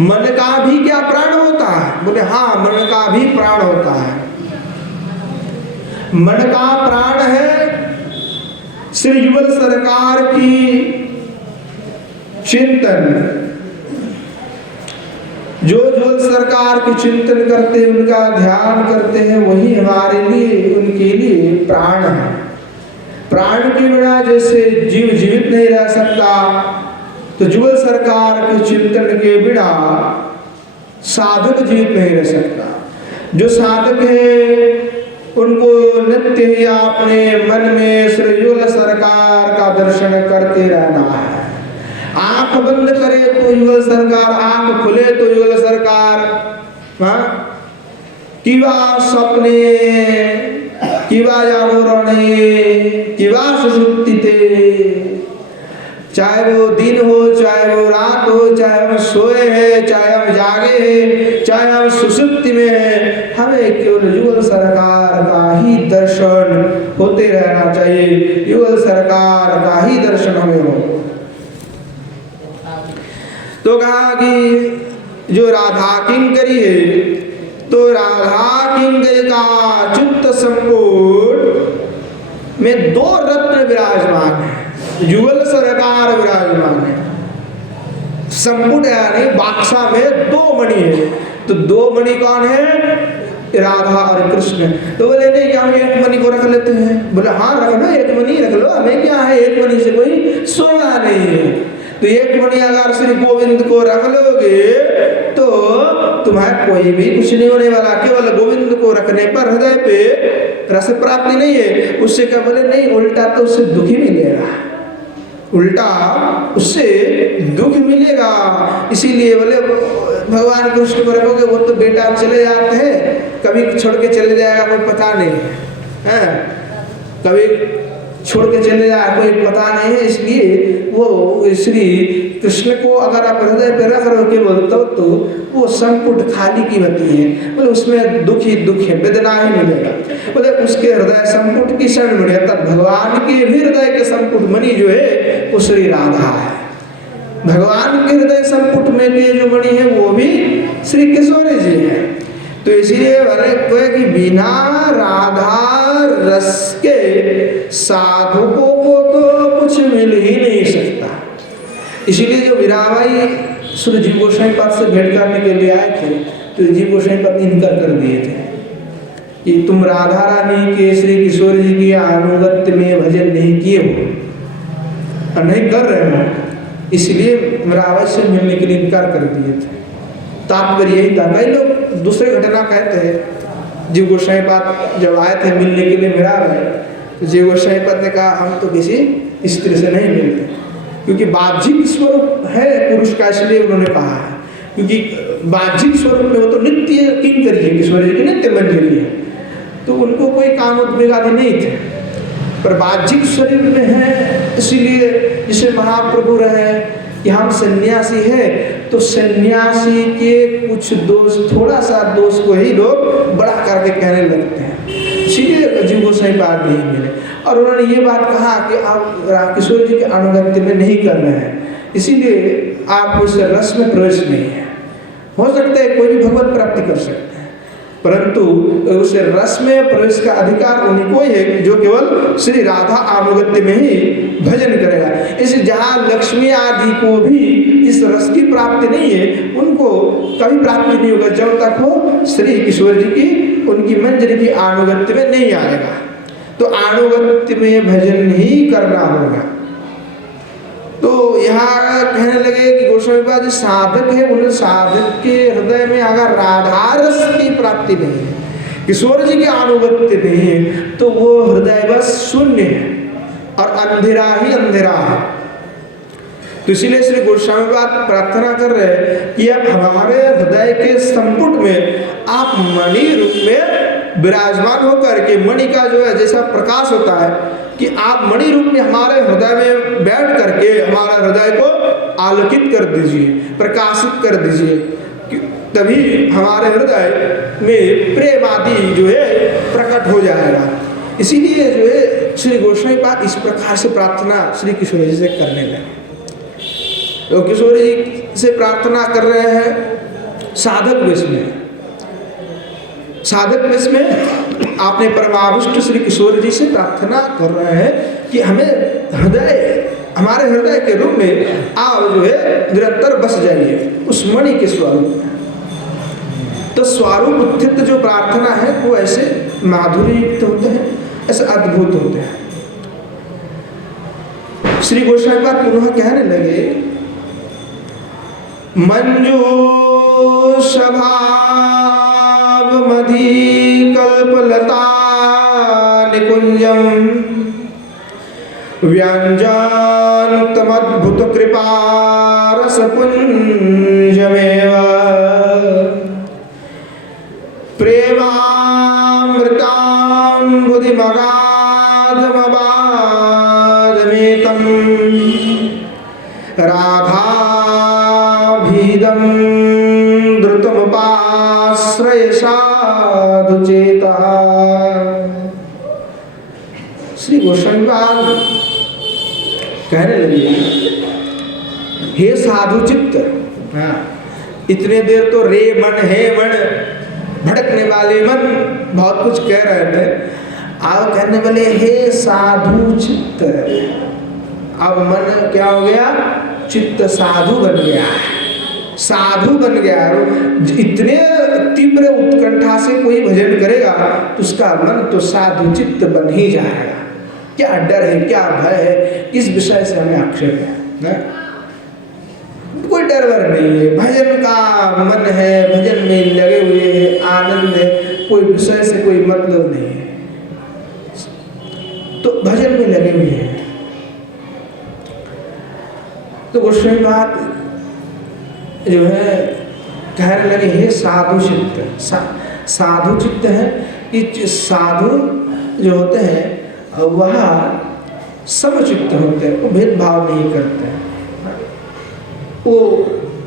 मन का भी क्या प्राण होता है? बोले हाँ, मन का भी प्राण होता है। मन का प्राण है श्री युगल सरकार की चिंतन। जो युगल सरकार की चिंतन करते हैं, उनका ध्यान करते हैं, वही हमारे लिए उनके लिए प्राण है। प्राण के बिना जैसे जीव जीवित नहीं रह सकता, तो युगल सरकार के चिंतन के बिना साधक जीवित नहीं रह सकता। जो साधक है उनको नित्य ही अपने मन में श्री युगल सरकार का दर्शन करते रहना है। आंख बंद करे तो युगल सरकार, आंख खुले तो युगल सरकार। किवा सपने किवा जागरणे किवा सुषुप्तिते, चाहे वो दिन हो, चाहे वो रात हो, चाहे हम सोए हैं, चाहे हम जागे हैं, चाहे हम सुषुप्ति में हैं, हमें केवल युगल सरकार का ही दर्शन होते रहना चाहिए। युगल सरकार का ही दर्शन हमें हो। तो कहा कि जो राधा किंकरी है, तो राधा किंकरी का चित्त संपुट में दो रत्न विराजमान है। युगल सरकार विराजमान है। संपुट यानी बाक्सा में दो मणि है। तो दो मणि कौन है? राधा और कृष्ण। तो बोले नहीं क्या हम एक मणि को रख लेते हैं? बोले हाँ रख लो, एक मणि रख लो, हमें क्या है, एक मणि से कोई सोना नहीं है। तो एक मणि अगर श्री गोविंद को रख लोगे तो तुम्हें कोई भी कुछ नहीं होने वाला। केवल गोविंद को रखने पर हृदय पे रस प्राप्ति नहीं है। उससे क्या बोले नहीं, उल्टा तो उससे दुखी मिलेगा, उल्टा उससे दुख मिलेगा। इसीलिए बोले भगवान कृष्ण को रखोगे, वो तो बेटा चले जाते हैं, कभी छोड़ के चले जाएगा कोई पता नहीं है, कभी छोड़ के चले जाए कोई पता नहीं है, इसलिए वो श्री कृष्ण को अगर आप हृदय पे रख रहे के बोलते हो तो वो संपुट खाली की बती है, बोले उसमें दुख ही दुख है, वेदना ही मिलेगा। बोले उसके हृदय संपुट की शरण मिले, तब भगवान के भी हृदय के संपुट मणि जो है वो श्री राधा है। भगवान के हृदय संपुट में के जो मणि है वो भी श्री किशोर जी है। तो इसलिए बोले कोई कि बिना राधा रस के साधुकों को तो कुछ मिल ही नहीं सकता। इसीलिए जो मीराबाई श्री जीव गोसाई पाद से भेंट करने के लिए आए थे तो जीव गोसाई पाद इनकार कर दिए थे कि तुम राधा रानी के श्री किशोर जी के अनुगत्य में भजन नहीं किए हो और नहीं कर रहे हो, इसलिए मीराबाई से मिलने के लिए इनकार कर दिए थे। तात्पर्य यही था। कई लोग दूसरे घटना कहते हैं, जीव गोसाई पाद जब आए थे मिलने के लिए मीराबाई, तो जीव गोसाई पाद ने कहा हम तो किसी स्त्री से नहीं मिलते, क्योंकि बाह्यिक स्वरूप है पुरुष का, इसलिए उन्होंने कहा है। क्योंकि बाह्यिक स्वरूप में वो तो नित्य किंकरी है, किशोर जी की नित्य मंजरी है, तो उनको कोई काम उद्वेग आदि नहीं थे। पर बाह्यिक शरीर में है, इसीलिए जिसे महाप्रभु रहे कि हम सन्यासी है, तो सन्यासी के कुछ दोष, थोड़ा सा दोष को ही लोग बड़ा करके कहने लगते हैं, इसीलिए जीव गोसाई पाद नहीं मिले। और उन्होंने ये बात कहा कि आप किशोर जी के अनुगत्य में नहीं कर रहे हैं, इसीलिए आप उस रस में प्रवेश नहीं है। हो सकता है कोई भी भगवत प्राप्ति कर सकते हैं, परंतु उस रस में प्रवेश का अधिकार उन्हीं को ही है जो केवल श्री राधा अनुगत्य में ही भजन करेगा। इस जहाँ लक्ष्मी आदि को भी इस रस की प्राप्ति नहीं है, उनको कभी प्राप्ति नहीं होगा जब तक वो श्री किशोर जी की उनकी मंजरी की अनुगत्य में नहीं आएगा। तो अनुगत्य में भजन ही करना होगा। तो यहाँ कहने लगे कि गोस्वामी पाद जो साधक है, उन साधक के हृदय में अगर राधा रस की प्राप्ति नहीं है, किशोर जी की अनुगत्य नहीं है, तो वो हृदय बस शून्य है और अंधेरा ही अंधेरा है। तो इसीलिए श्री गोस्वामी पाद प्रार्थना कर रहे हैं कि अब हमारे हृदय के संपुट में आप मणि रूप में विराजमान होकर के, मणि का जो है जैसा प्रकाश होता है कि आप मणि रूप में हमारे हृदय में बैठ करके हमारा हृदय को आलोकित कर दीजिए, प्रकाशित कर दीजिए, तभी हमारे हृदय में प्रेम आदि जो है प्रकट हो जाएगा। इसीलिए जो है श्री गोस्वामी पाद इस प्रकार से प्रार्थना श्री किशोर जी से करने लगे। तो किशोर जी से प्रार्थना कर रहे हैं साधक वेश में। साधक वेश में आपने परमाविष्ट श्री किशोर जी से प्रार्थना कर रहे हैं कि हमें हृदय, हमारे हृदय के रूप में आप जो है निरंतर बस जाइए उस मणि के स्वरूप में। तो स्वरूप उत्थित जो प्रार्थना है वो ऐसे माधुर्य युक्त होते हैं, ऐसे अद्भुत होते हैं। श्री गोस्वामी पाद पुनः कहने लगे, मंजू सभाव मधी कल्पलता निकुंजम व्यंजनतमद्भुत कृपा रसपुंजमेव प्रेमामृताम्बुधिमगाधमवादमेतं राधाभीदं द्रुतमुपाश्रय साधुचेता। श्री गोस्वामी पाद कहने लगे, हे साधु चित्त, इतने देर तो रे मन हे मन भटकने वाले मन बहुत कुछ कह रहे थे, अब कहने वाले हे साधु चित्त। अब मन क्या हो गया? चित्त साधु बन गया, साधु बन गया। इतने तीव्र उत्कंठा से कोई भजन करेगा तो उसका मन तो साधु चित्त बन ही जाएगा। क्या डर है, क्या भय है, इस विषय से हमें आक्षेप है? कोई डर वर नहीं है, भजन का मन है, भजन में लगे हुए हैं, आनंद है, कोई विषय से कोई मतलब नहीं है, तो भजन में लगे हुए हैं। तो गोस्वामी पाद जो है कहने लगे, हे साधु चित्त। साधु चित्त है कि साधु जो होते हैं वह समचित्त होते हैं, वो भेदभाव नहीं करते हैं, वो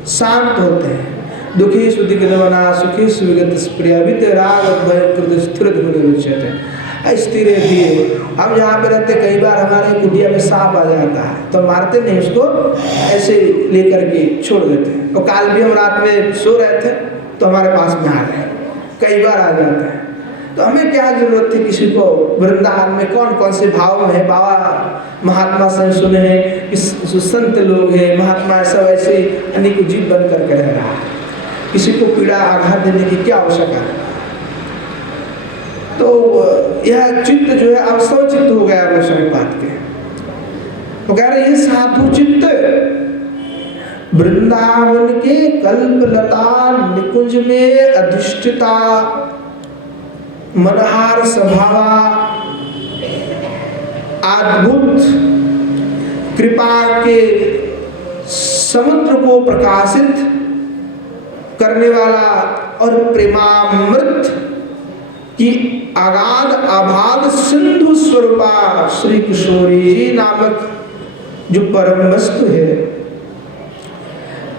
शांत होते हैं। दुखी सुदिग्धवना सुखी सुविगत स्प्रियावित राग भय क्रोध स्थिर विचते स्थिर धीरे। हम जहाँ पे रहते कई बार हमारे कुटिया में सांप आ जाता है तो मारते नहीं उसको, ऐसे लेकर के छोड़ देते हैं। और काल भी हम रात में सो रहे थे तो हमारे पास में आ गए, कई बार आ जाते हैं। तो हमें क्या जरूरत थी किसी को, वृंदावन में कौन कौन से भाव में है, बाबा महात्मा से सुने हैं, संत लोग हैं, महात्मा सब ऐसे अनेक जीव बन करके रह रहा है, किसी को पीड़ा आघात देने की क्या आवश्यकता है। तो यह चित्त जो है अब स्वचित्त हो गया वो समय बात के। तो कह रहे ये साधु चित्त वृंदावन के कल्पलता निकुंज में अधिष्ठिता मनहार स्वभावा अद्भुत कृपा के समुद्र को प्रकाशित करने वाला और प्रेमामृत की अगाध अबाध सिंधु स्वरूपा श्री किशोरी जी नामक जो परम वस्तु है,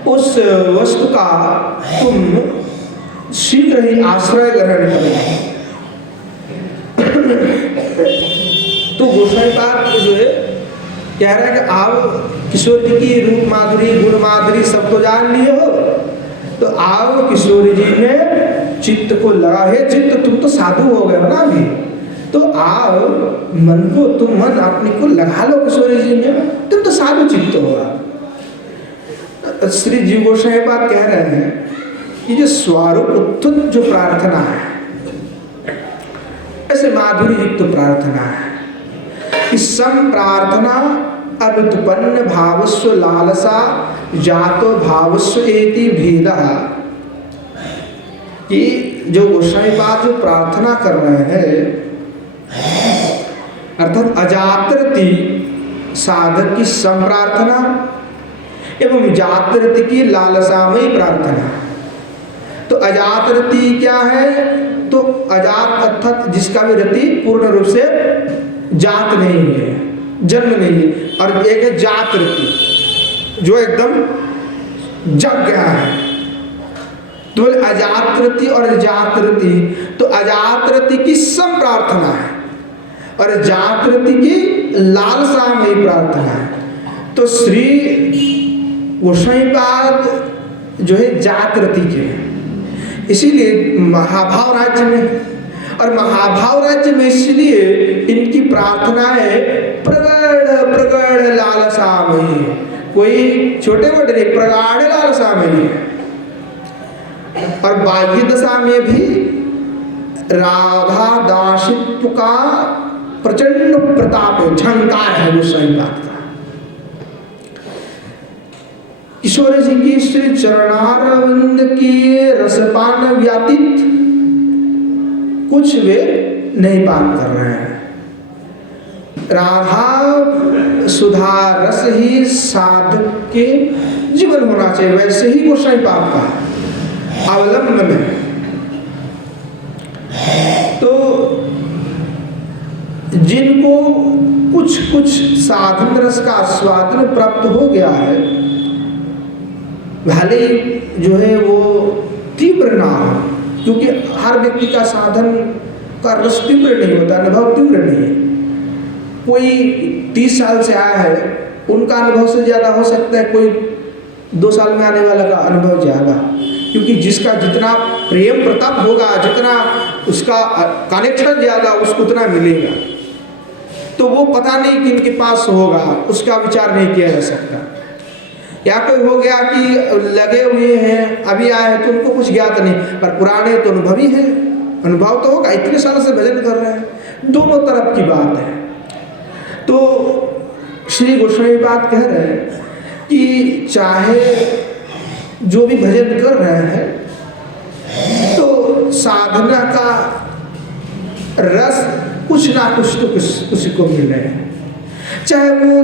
उस वस्तु का तुम शीघ्र ही आश्रय ग्रहण करें। तो गोसाई पाद जो है कह रहा है कि आप किशोर जी की रूप माधुरी गुण माधुरी सब तो जान लिए हो, तो आओ किशोरी जी में चित्त को लगा है। चित्त तुम तो साधु हो गए हो ना अभी, तो आओ मन को तुम मन अपने को लगा लो किशोरी जी में, तुम तो साधु चित्त होगा। श्री जीव गोसाई पाद कह रहे हैं कि जो स्वरूप उत्थुत जो प्रार्थना है, ऐसे माधुरी युक्त प्रार्थना है कि सम प्रार्थना अनुत्पन्न भावस्व लालसा जातो भावस्व एति भेदा। कि जो गोसाई पाद जो प्रार्थना कर रहे हैं अर्थात अजातरति साधक की सम प्रार्थना एवं जातरति की लालसामयी प्रार्थना। तो अजातरति क्या है, तो अजात अर्थात जिसका भी रति पूर्ण रूप से जात नहीं है, जन्म नहीं है, और एक है जात रति जो एकदम जग गया है। तो अजात रति और जात रति, तो अजात रति की सम प्रार्थना है और जात रति की लालसामयी प्रार्थना है। तो श्री गोसाई पाद जो है जात रति के हैं, इसीलिए महाभाव राज्य में, और महाभाव राज्य में इसलिए इनकी प्रार्थनाएं प्रगढ़ प्रगढ़ लालसामयी, कोई छोटे मोटे नहीं, प्रगाढ़ लालसामयी है। और बाह्य दशा में भी राधा दासित्व का प्रचंड प्रताप है, झंकार है गोसाई पाद का। किशोर जी की श्री चरणारविंद की रसपान व्यतीत कुछ वे नहीं पान कर रहे हैं। राधा सुधा रस ही साधक के जीवन होना चाहिए, वैसे ही गोसाई पाद का अवलंबन है। तो जिनको कुछ कुछ साधन रस का आस्वादन प्राप्त हो गया है, भले जो है वो तीव्र ना हो, क्योंकि हर व्यक्ति का साधन का रस तीव्र नहीं होता, अनुभव तीव्र नहीं है। कोई 30 साल से आया है, उनका अनुभव से ज़्यादा हो सकता है कोई 2 साल में आने वाला का अनुभव ज़्यादा, क्योंकि जिसका जितना प्रेम प्रताप होगा, जितना उसका कनेक्शन ज़्यादा, उसको उतना मिलेगा। तो वो पता नहीं किन के पास होगा, उसका विचार नहीं किया जा सकता। या कोई हो गया कि लगे हुए हैं, अभी आए हैं तो उनको कुछ ज्ञात नहीं, पर पुराने तो अनुभवी हैं, अनुभव तो होगा, इतने साल से भजन कर रहे हैं, दोनों तरफ की बात है। तो श्री गोसाई पाद कह रहे हैं कि चाहे जो भी भजन कर रहे हैं, तो साधना का रस कुछ ना कुछ तो किसी को मिल रहे हैं, चाहे वो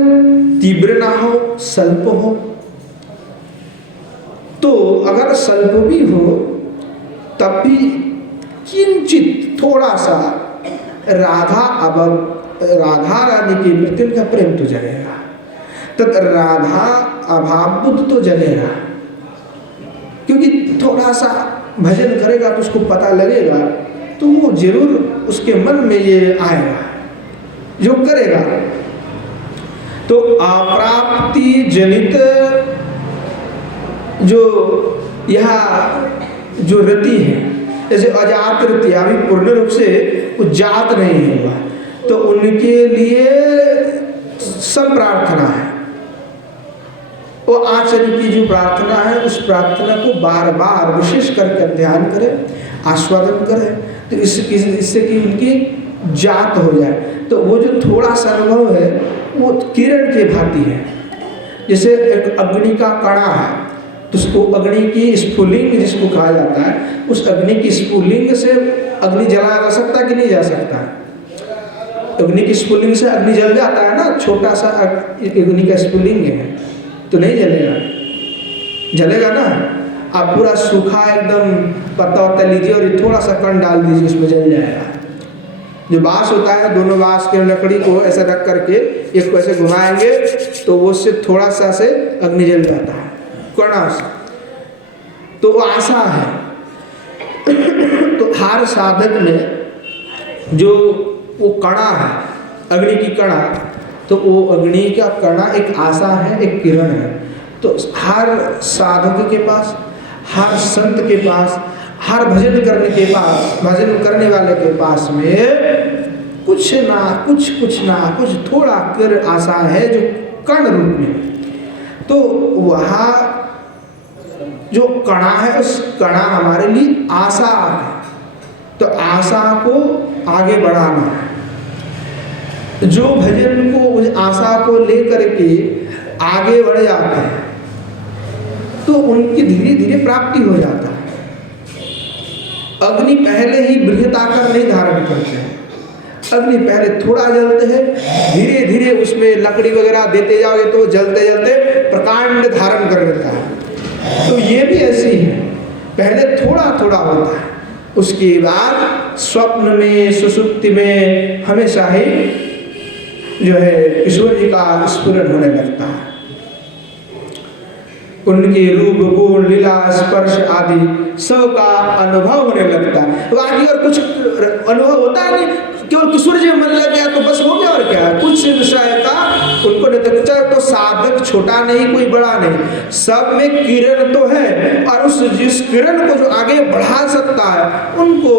तीव्र ना हो, स्वल्प हो। तो अगर स्वल्प भी हो तब भी किंचित थोड़ा सा राधा राधा रानी के प्रति उनका प्रेम तो जगेगा, तब राधा अभाव बुद्ध तो जगेगा, क्योंकि थोड़ा सा भजन करेगा तो उसको पता लगेगा, तो वो जरूर उसके मन में ये आएगा जो करेगा। तो अप्राप्ति जनित जो यह जो रति है, जैसे अजात रति, अभी पूर्ण रूप से उजात नहीं हुआ, तो उनके लिए सब प्रार्थना है। वो आचरण की जो प्रार्थना है, उस प्रार्थना को बार बार विशेष करके ध्यान करें, आस्वादन करें, तो इससे कि उनकी जात हो जाए। तो वो जो थोड़ा सा अनुभव है वो किरण के भांति है। जैसे एक अग्नि का कणा है, तो उसको अग्नि की स्फुलिंग जिसको कहा जाता है, उस अग्नि की स्फुलिंग से अग्नि जलाया जा सकता है कि नहीं जा सकता? अग्नि की स्फुलिंग से अग्नि जल जाता है ना, छोटा सा अग्नि का स्फुलिंग है तो नहीं जलेगा, जलेगा ना। आप पूरा सूखा एकदम पत्ता वत्ता लीजिए और थोड़ा सा कण डाल दीजिए, उसमें जल जाएगा। जो बांस होता है, दोनों बांस के लकड़ी को ऐसे रख करके एक को ऐसे घुमाएंगे तो वो उससे थोड़ा सा से अग्नि जल जाता है, कणा से। तो वो आशा है। तो हर साधक में जो वो कणा है, अग्नि की कणा, तो वो अग्नि का कणा एक आशा है, एक किरण है। तो हर साधक के पास, हर संत के पास, हर भजन करने के पास, भजन करने वाले के पास में कुछ ना कुछ थोड़ा कर आशा है, जो कण रूप में। तो वहाँ जो कणा है, उस कणा हमारे लिए आशा है। तो आशा को आगे बढ़ाना है। जो भजन को, उस आशा को लेकर के आगे बढ़ जाते हैं, तो उनकी धीरे धीरे प्राप्ति हो जाता है। अग्नि पहले ही बृहत आकार नहीं धारण करते हैं। अग्नि पहले थोड़ा जलते हैं, धीरे धीरे उसमें लकड़ी वगैरह देते जाओगे तो जलते जलते प्रकांड धारण कर लेता है। तो ये भी ऐसी है, पहले थोड़ा थोड़ा होता है, उसके बाद स्वप्न में, सुषुप्ति में हमेशा ही जो है ईश्वर जी का स्फुरन होने लगता है। उनके रूप, गुण, लीला, स्पर्श आदि सब का अनुभव होने लगता है। बाकी और कुछ अनुभव होता है नहीं, केवल किशोर जी मन लग गया तो बस हो गया। और क्या है, कुछ विषय का उनको नहीं लगता। तो साधक छोटा नहीं, कोई बड़ा नहीं, सब में किरण तो है, और उस जिस किरण को जो आगे बढ़ा सकता है, उनको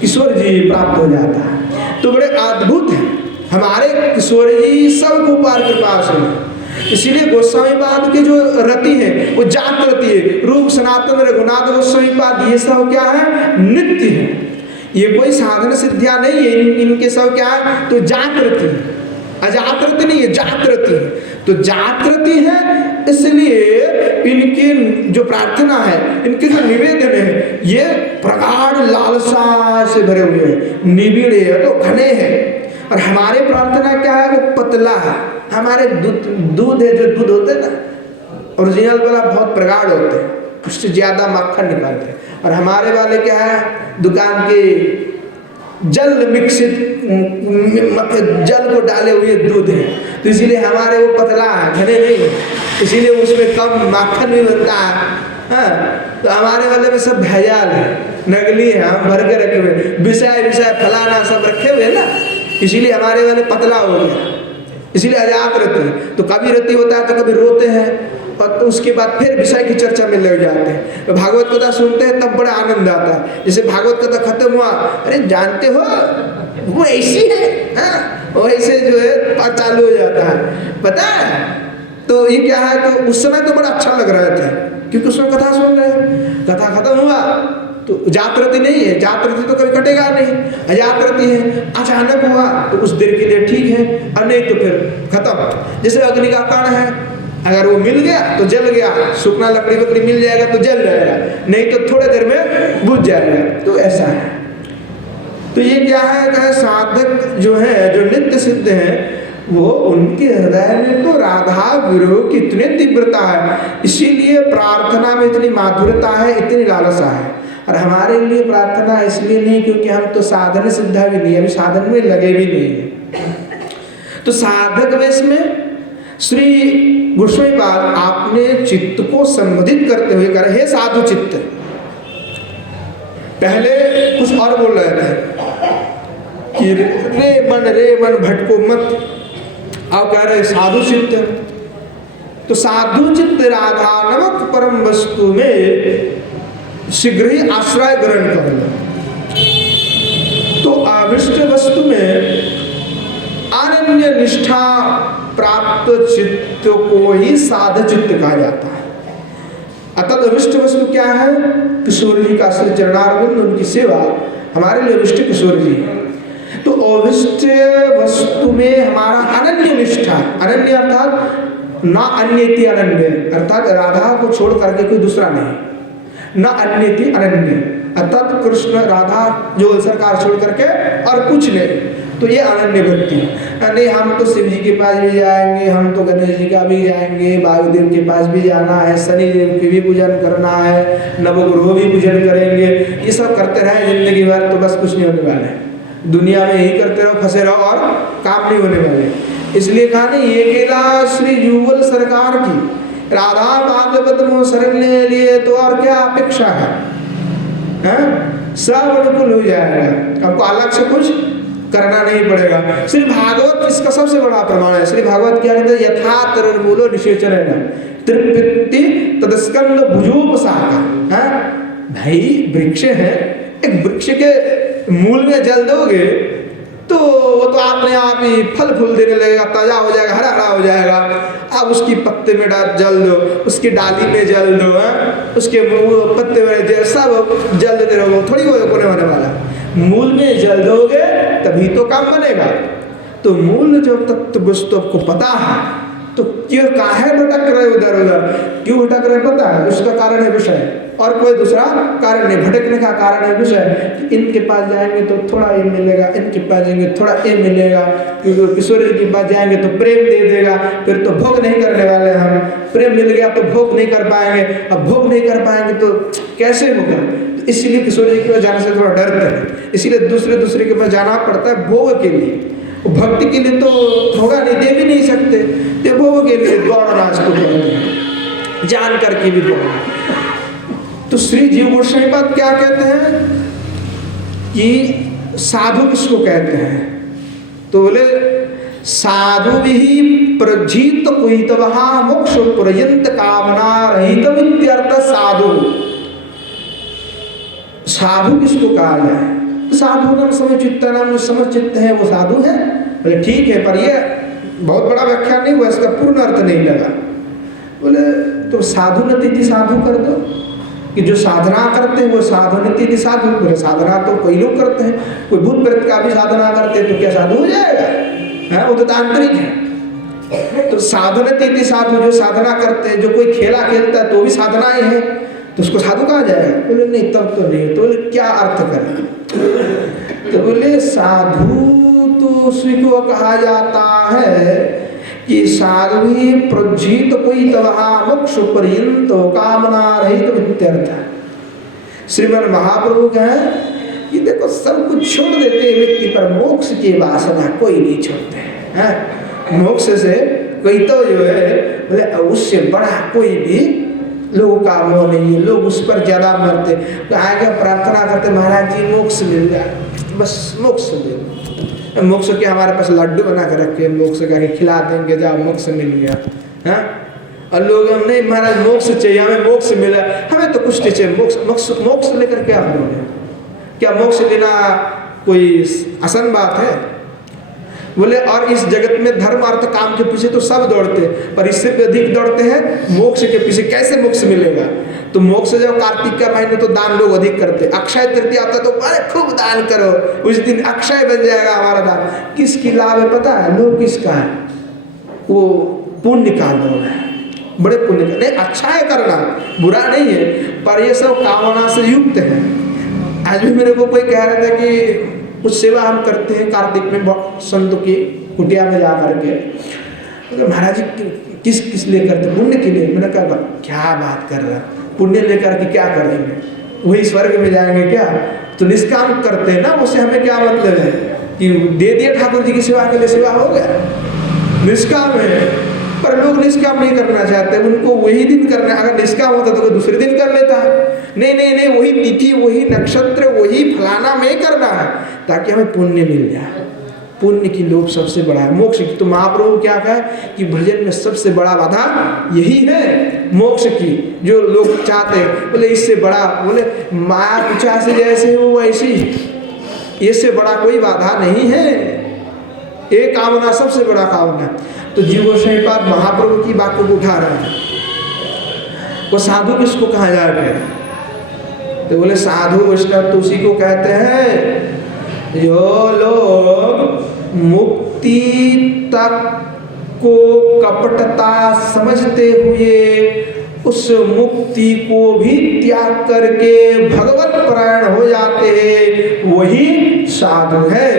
किशोर जी प्राप्त हो जाता है। तो बड़े अद्भुत है हमारे किशोर जी, सब को पार कृपा से। इसीलिए गोस्वामी पाद के जो रति है वो जात रति है। रूप, सनातन, रघुनाथ गोस्वामी पाद, ये सब क्या है, नित्य है। ये कोई साधन सिद्धियां नहीं है, इनके सब क्या है, तो जात रति है, अजात रति नहीं है, जात रति है। तो जात रति है, इसलिए इनकी जो प्रार्थना है, इनके जो निवेदन है, ये प्रगाढ़ लालसा से भरे हुए हैं, निबिड़ है, तो घने हैं। और हमारे प्रार्थना क्या है, वो पतला है। हमारे दूध है, जो दूध होते हैं ना ओरिजिनल वाला, बहुत प्रगाढ़ होते हैं, उससे ज्यादा मक्खन निकालते हैं। और हमारे वाले क्या है, दुकान के जल मिक्सित, जल को डाले हुए दूध है, तो इसीलिए हमारे वो पतला है, घने नहीं है, इसीलिए उसमें कम मक्खन भी बनता है। हाँ, तो हमारे वाले में सब भेजाल है, नकली है, हम भर के रखे हुए, विषय फलाना सब रखे हुए ना, इसीलिए हमारे वाले पतला हो गया। इसीलिए अजात रति। तो कभी रति होता है तो कभी रोते हैं, और तो उसके बाद फिर विषय की चर्चा में लग जाते हैं। तो भागवत कथा सुनते हैं तब बड़ा आनंद आता है। जैसे भागवत कथा खत्म हुआ, अरे जानते हो वो ऐसी है, वो ऐसे जो है बात चालू हो जाता है, पता है। तो ये क्या है, तो उस समय तो बड़ा अच्छा लग रहा था, क्योंकि उसमें कथा सुन रहे हैं। कथा खत्म हुआ तो जातरति नहीं है, जातरति तो कभी कटेगा नहीं, अजातरति है। अचानक हुआ तो उस देर के लिए ठीक है, और नहीं तो फिर खत्म। जैसे अग्नि का कण है, अगर वो मिल गया तो जल गया, सूखना लकड़ी वकड़ी मिल जाएगा तो जल जाएगा, नहीं तो थोड़े देर में बुझ जाएगा। तो ऐसा है। तो ये क्या है, साधक जो है, जो नित्य सिद्ध है, वो उनके हृदय में तो राधा विरह की इतनी तीव्रता है, इसीलिए प्रार्थना में इतनी माधुर्यता है, इतनी लालसा है। और हमारे लिए प्रार्थना इसलिए नहीं क्योंकि हम तो साधन सिद्धा भी नहीं, अभी साधन में लगे भी नहीं है। तो साधक वेश में श्री गोस्वामीपाद आपने चित्त को संबोधित करते हुए कहा, हे साधु चित्त। पहले कुछ और बोल रहे थे कि रे मन भटको मत, अब कह रहे साधु चित्त। तो साधु चित्त राधा नमक परम वस्तु में शीघ्र ही आश्रय ग्रहण कर लो। तो अविष्ट वस्तु में अनन्य निष्ठा प्राप्त चित्त को ही साध चित्त कहा जाता है। अतः अविष्ट वस्तु क्या है? किशोर जी का श्री चरणारविंद, उनकी सेवा हमारे लिए अविष्ट किशोर जी। तो अविष्ट वस्तु में हमारा अनन्य निष्ठा, अनन्य अर्थात ना अन्यति अनन्य, अर्थात राधा को छोड़ करके कोई दूसरा नहीं, ना अन्यति अनन्य, अर्थात कृष्ण राधा जो सरकार छोड़ करके और कुछ नहीं। तो ये अनन्य भक्ति। नहीं हम तो शिव जी के पास भी जाएंगे, हम तो गणेश जी का भी जाएंगे, वायुदेव के पास भी जाना है, शनि देव की भी पूजन करना है, नवग्रह भी पूजन करेंगे, ये सब करते रहे जिंदगी भर तो बस कुछ नहीं होने वाला है। दुनिया में यही करते रहो, फंसे रहो और काम नहीं होने वाले। इसलिए कहा नहीं, ये केला श्री युगल सरकार की राधा भागवत में शरण लिए तो और क्या अपेक्षा है? सब अनुकूल हो जाएगा, आपको अलग से कुछ करना नहीं पड़ेगा। श्री भागवत इसका सबसे बड़ा प्रमाण है। श्री भागवत क्या कहते हैं? यथा तरमूलो निषेचन तृप्ति तदस्कंद भुजोपसाका। भाई वृक्ष है, एक वृक्ष के मूल में जल दोगे तो वो तो अपने आप ही फल फूल देने लगेगा, ताजा हो जाएगा, हरा हरा हो जाएगा। अब उसकी पत्ते में जल दो, उसकी डाली में जल दो, उसके पत्ते में सब जल देते रहो, थोड़ी वो होने वाला। मूल में जल दोगे तभी तो काम बनेगा। तो मूल जो तत्व वस्तु आपको पता है, तो क्यों काहे भटक रहे उधर उधर, क्यों भटक रहे पता है? उसका कारण है विषय, और कोई दूसरा कारण नहीं। भटकने का कारण है विषय कि इनके पास जाएंगे तो थोड़ा ये मिलेगा, इनके पास जाएंगे थोड़ा ये मिलेगा, क्योंकि किशोर जी के पास जाएंगे तो प्रेम दे देगा, फिर तो भोग नहीं करने वाले हम। प्रेम मिल गया तो भोग नहीं कर पाएंगे, अब भोग नहीं कर पाएंगे तो कैसे होगा? तो इसलिए किशोर जी के पास जाने से थोड़ा डरते हैं, इसीलिए दूसरे के पास जाना पड़ता है भोग के लिए। भक्ति के लिए तो होगा नहीं, दे भी नहीं सकते, तो भोग के लिए दौड़ना इसको जान करके भी दौड़ना। तो श्री जीव गोस्वामीपाद क्या कहते हैं कि साधु किसको कहते हैं? तो बोले साधु भी प्रजित कुहितवहा मोक्ष पर्यंत कामना रहित वित्यर्थ साधु। साधु किसको कहा जाए? साधु नाम समचित्त, नाम समचित्त है वो साधु है। बोले ठीक है, पर ये बहुत बड़ा व्याख्या नहीं हुआ, इसका पूर्ण अर्थ नहीं लगा। बोले तो साधु नतीति साधु कर दो, कि जो साधना करते हैं वो साधु नतीति साधु। बोले साधना तो कई लोग करते हैं, कोई भूत प्रेत का भी साधना करते हैं, तो क्या साधु हो जाएगा? है वो तो तांत्रिक है। तो साधु नतीति साधु, जो साधना करते हैं, जो कोई खेला खेलता है तो भी साधना ही है, तो उसको साधु कहा जाएगा? बोले नहीं, तब तो नहीं। तो बोले क्या अर्थ करें? तो बोले साधु तो उसी को कहा जाता है कि साधु ही प्रजित कोई तवहा मोक्ष पर्यंत कामना रहित वित्यर्थ। श्रीमन महाप्रभु कहें कि देखो सब कुछ छोड़ देते व्यक्ति पर मोक्ष की वासना कोई नहीं छोड़ते हैं। मोक्ष से कोई तो जो है बोले उससे बड़ा कोई भी लोगों का मोह नहीं है, लोग उस पर ज्यादा मरते, तो आगे प्रार्थना करते महाराज जी मोक्ष मिल जाए, बस मोक्ष दे। मोक्ष के हमारे पास लड्डू बना कर रखे, मोक्ष का खिला देंगे, जाओ मोक्ष मिल गया है। और लोग हम नहीं महाराज मोक्ष चाहिए, हमें मोक्ष मिला, हमें तो कुछ नहीं चाहिए, मोक्ष लेकर क्या करोगे? क्या मोक्ष लेना कोई आसान बात है? बोले और इस जगत में धर्म अर्थ काम के पीछे तो सब दौड़ते, पर इससे भी अधिक दौड़ते हैं मोक्ष के पीछे। कैसे मोक्ष मिलेगा? तो मोक्ष जब कार्तिक का महीने तो दान लोग अधिक करते, अक्षय तृतीया आता तो अरे खूब दान करो, उस दिन अक्षय बन जाएगा हमारा दान। किसकी लाभ है पता है? लोग किसका है? वो पुण्य का लोग है, बड़े पुण्य का। नहीं, अच्छा है करना, बुरा नहीं है, पर ये सब कामना से युक्त है। आज भी मेरे को कोई कह रहा था कि कुछ सेवा हम करते हैं कार्तिक में संतों की कुटिया में जा करके, तो महाराज जी किस किस लिए करते? पुण्य के लिए। मैंने कहा क्या बात कर रहा, पुण्य लेकर के क्या करेंगे? वही स्वर्ग में जाएंगे क्या? तो निष्काम करते हैं ना, उससे हमें क्या मतलब है कि दे दिए ठाकुर जी की सेवा के लिए, सेवा हो गया। निष्काम है, पर लोग निष्काम नहीं करना चाहते, उनको वही दिन करना है। अगर निष्काम होता तो कोई दूसरे दिन कर लेता है। नहीं नहीं नहीं, वही तिथि, वही नक्षत्र, वही फलाना में करना है ताकि हमें पुण्य मिल जाए। पुण्य की लोभ सबसे बड़ा है। मोक्ष की तो महाप्रभु क्या कहा कि भजन में सबसे बड़ा बाधा यही है, मोक्ष की, जो लोग चाहते हैं। बोले इससे बड़ा, बोले माया पूछा से जैसे हो वैसी, इससे बड़ा कोई बाधा नहीं है। एक कामना सबसे बड़ा कामना। तो जीव गोसाईपाद महाप्रभु की बातों को उठा रहे हैं। वो साधु किसको कहा जाएगा? तो बोले साधु वैष्णव तो उसी को कहते हैं जो लोग मुक्ति तक को कपटता समझते हुए उस मुक्ति को भी त्याग करके भगवत परायण हो जाते हैं, वही साधु है।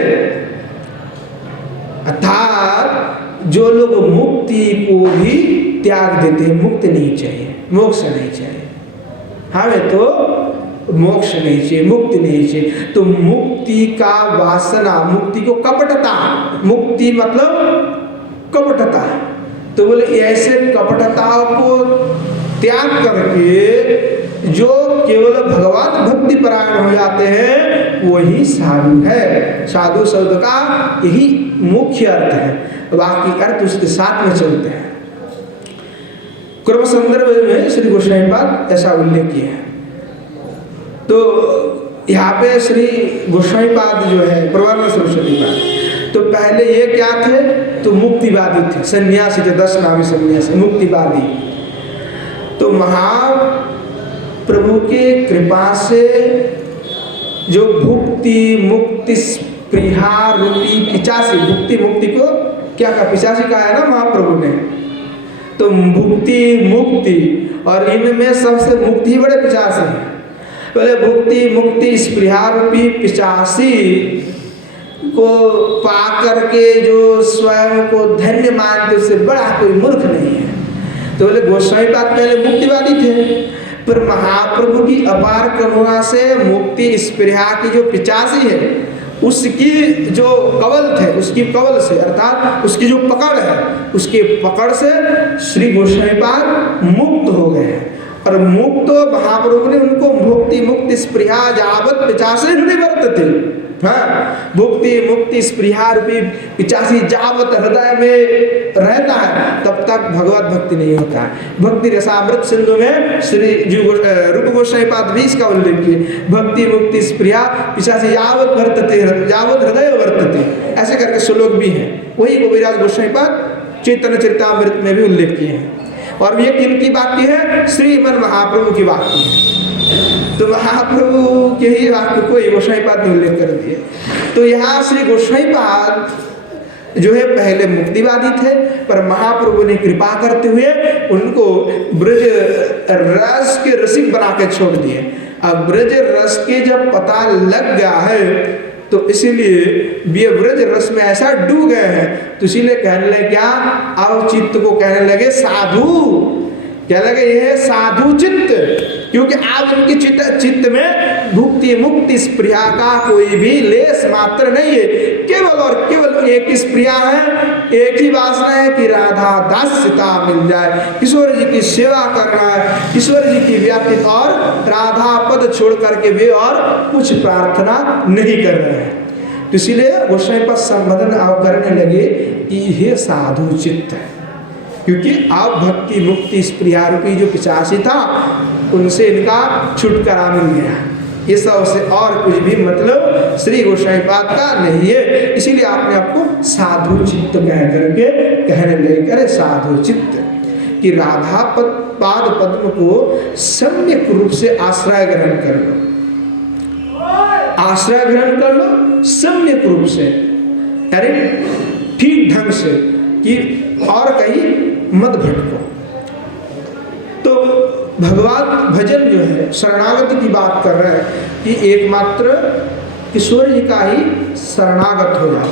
अर्थात जो लोग मुक्ति को भी त्याग देते हैं, मुक्ति नहीं चाहिए, मोक्ष नहीं चाहिए, हमें तो मोक्ष नहीं चाहिए, मुक्ति नहीं चाहिए, तो मुक्ति का वासना, मुक्ति को कपटता, मुक्ति मतलब कपटता, तो बोले ऐसे कपटताओं को त्याग करके जो केवल भगवत भक्ति परायण हो जाते हैं वही साधु है। साधु शब्द का यही मुख्य अर्थ है, बाकी अर्थ उसके साथ में चलते हैं। क्रम संदर्भ में श्री गोसाईपाद ऐसा उल्लेख किया है। तो यहाँ पे श्री गोसाईपाद जो है प्रवर्ण सरस्वती पाद, तो पहले ये क्या थे? तो मुक्तिवादी थे, सन्यासी थे, 10 नामी सन्यासी, मुक्तिवादी। तो महाप्रभु के कृपा से जो भुक्ति मुक्ति स्पृहा रूपी पिचासी, भुक्ति मुक्ति को क्या कहा? पिचासी कहा है ना महाप्रभु ने। तो भुक्ति मुक्ति, और इनमें सबसे मुक्ति बड़े पिचासी हैं। पहले भुक्ति मुक्ति स्पृहा रूपी पिचासी को पा करके जो स्वयं को धन्य मानते, उससे बड़ा कोई मूर्ख नहीं है। तो बोले गोसाईपाद पहले मुक्तिवादी थे, पर महाप्रभु की अपार करुणा से मुक्ति स्पृहा की जो पिचासी है उसकी जो कवल थे, उसकी कवल से अर्थात उसकी जो पकड़ है, उसके पकड़ से श्री गोसाईपाद मुक्त हो गए हैं। और मुक्त महाप्रभु ने उनको भुक्ति मुक्ति स्पृहा जावत पिचासी निवर्तते, हाँ, भुक्ति मुक्ति स्पृहा रूपी पिचासी जावत हृदय में रहता है तब तक भगवत भक्ति नहीं होता है। भक्ति रसामृत सिंधु में श्री रूप गोसाईपाद भी इसका उल्लेख किए, भक्ति मुक्ति स्पृहा पिचासी यावत वर्तते यावत हृदय वर्तते, ऐसे करके श्लोक भी हैं। वही गोविराज गोसाईपाद चैतन्य चरितामृत में भी उल्लेख किए हैं। और ये किनकी वाक्य है? श्रीमन महाप्रभु की वाक्य है। तो महाप्रभु के ही वाक्य को गोसाईपाद ने उल्लेख कर दिए। तो यहाँ श्री गोसाईपाद जो है पहले मुक्तिवादी थे, पर महाप्रभु ने कृपा करते हुए उनको ब्रज रस के रसिक बना के छोड़ दिए। अब ब्रज रस के जब पता लग गया है तो इसीलिए ये ब्रज रस में ऐसा डूब गए हैं, तो इसीलिए कहने लगे क्या? अब चित्त को कहने लगे साधु, क्या लगे? ये साधु चित्त, क्योंकि आप उनकी चित्त में भुक्ति मुक्ति स्पृहा का कोई भी लेस मात्र नहीं है। केवल और केवल एक ही स्पृहा है, एक ही वासना है कि राधा दास्यता मिल जाए, किशोर जी की सेवा करना है, किशोर जी की व्यतीत, और राधा पद छोड़ करके वे और कुछ प्रार्थना नहीं कर रहे हैं। तो इसीलिए गोसाईपाद संबोधन आप करने लगे कि यह साधु चित्त है, क्योंकि आप भक्ति मुक्ति स्पृहा रूपी जो पिचासी था उनसे इनका छुटकारा मिल गया। ये सबसे और कुछ भी मतलब श्री गोसाईपाद का नहीं है। इसीलिए आपने आपको साधु चित्त कह करके कहने लगे, करे साधु चित्त कि राधा पाद पद्म को सम्यक रूप से आश्रय ग्रहण कर लो, आश्रय ग्रहण कर लो सम्यक रूप से, अरे ठीक ढंग से, कि और कहीं मत भटको। तो भगवान भजन जो है शरणागति की बात कर रहे हैं कि एकमात्र किशोर जी का ही शरणागत हो जाओ,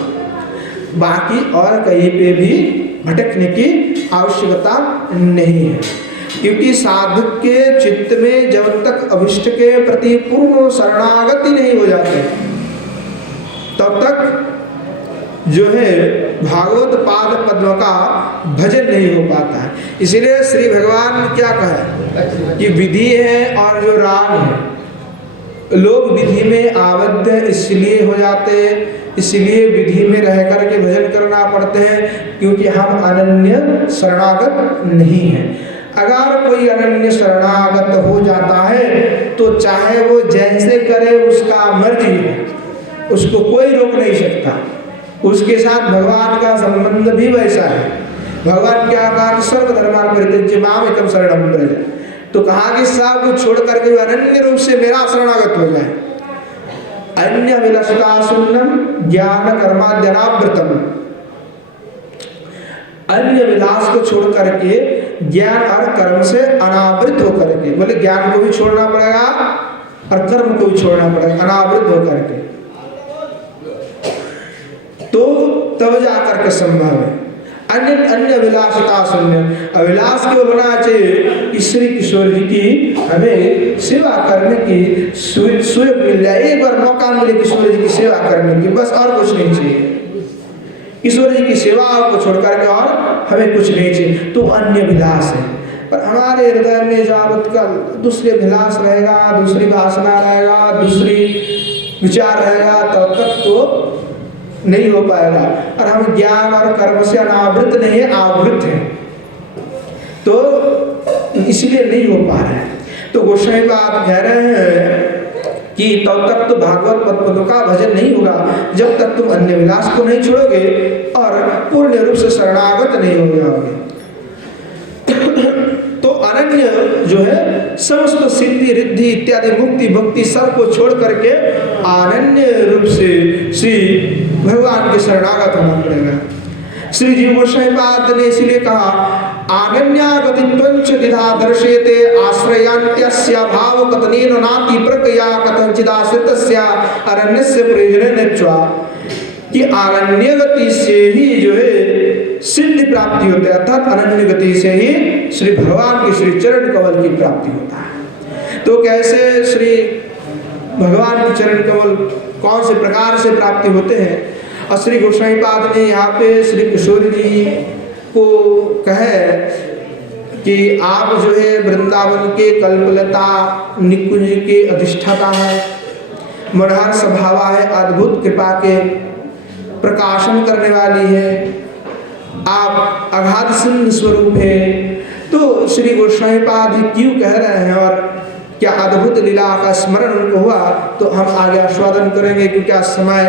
बाकी और कहीं पे भी भटकने की आवश्यकता नहीं है। क्योंकि साधक के चित्त में जब तक अभिष्ट के प्रति पूर्ण शरणागति नहीं हो जाते तब तक जो है भागवत पाद पद्म का भजन नहीं हो पाता है। इसलिए श्री भगवान क्या कहे कि विधि है और जो राग है, लोग विधि में आबद्ध इसलिए हो जाते हैं, इसलिए विधि में रह कर के भजन करना पड़ते हैं क्योंकि हम अनन्य शरणागत नहीं हैं। अगर कोई अनन्य शरणागत हो जाता है तो चाहे वो जैसे करे उसका मर्जी है, उसको कोई रोक नहीं सकता। उसके साथ भगवान का संबंध भी वैसा है। भगवान क्या कहा कि सर्वधर्मान् परित्यज्य माम एकम शरणं व्रज, तो कहा कि सब कुछ छोड़ करके अनन्य रूप से मेरा शरणागत हो जाए। अन्य विलसता शून्यम ज्ञान कर्माद्यनावृतम, अन्य विलास को छोड़ करके ज्ञान और कर्म से अनावृत होकर के, बोले ज्ञान को भी छोड़ना पड़ेगा और कर्म को भी छोड़ना पड़ेगा, अनावृत होकर के, तो तब जाकर के संभव है। अन्य अन्य विलासिता शून्य, अविलास केवल होना चाहिए कि श्री किशोर जी की हमें सेवा करने की सुयोग मिल जाए, एक बार मौका मिले किशोर जी की सेवा करने की, बस और कुछ नहीं चाहिए। किशोर जी की सेवा को छोड़ करके और हमें कुछ नहीं चाहिए, तो अन्य विलास है। पर हमारे हृदय में जावत कल दूसरे विलास रहेगा, दूसरी वासना रहेगा, दूसरी विचार रहेगा, तब तक तो नहीं हो पाएगा। और हम ज्ञान और कर्म से अनावृत नहीं है, आवृत है, तो इसलिए नहीं हो पा रहा है। तो गोसाई बात कह रहे हैं कि तब तक तो भागवत पद्म का भजन नहीं होगा जब तक तुम अन्य विलास को नहीं छोड़ोगे और पूर्ण रूप से शरणागत नहीं हो जाओगे। तो अनन्य जो है समस्त सिद्धि रिद्धि इत्यादि मुक्ति भक्ति सब को छोड़ करके अनन्य रूप से श्री भगवान के शरणागत होना पड़ेगा। श्री जीव गोसाईपाद ने इसलिए कहा आनन्यागतित्वञ्च द्विधा दर्शयते आश्रयान्त्यस्य भाव कथनेन नाति प्रक्रिया कथंचिदाश्रितस्य अरण्यस्य प्रयोजनेन च, कि अनन्य गति से ही जो है सिद्धि प्राप्ति होती है, अर्थात अनन्य गति से ही श्री भगवान के श्री चरण कमल की प्राप्ति होता है। तो कैसे श्री भगवान के चरण कमल कौन से प्रकार से प्राप्ति होते हैं, और श्री गोसाईपाद ने यहाँ पे श्री किशोर जी को कहे कि आप जो है वृंदावन के कल्पलता निकुंज के अधिष्ठाता है, मनोहर स्वभाव है, अद्भुत कृपा के प्रकाशन करने वाली है, आप अगाध सिंधु स्वरूप है। तो श्री गोसाईपाद क्यों कह रहे हैं और क्या अद्भुत लीला का स्मरण उनको हुआ, तो हम आगे आस्वादन करेंगे क्योंकि आज समय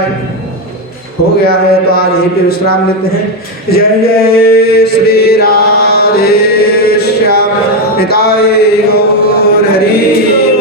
हो गया है। तो आज यहीं पे विश्राम लेते हैं। जय जय श्री राधे श्याम निताय गौर हरि।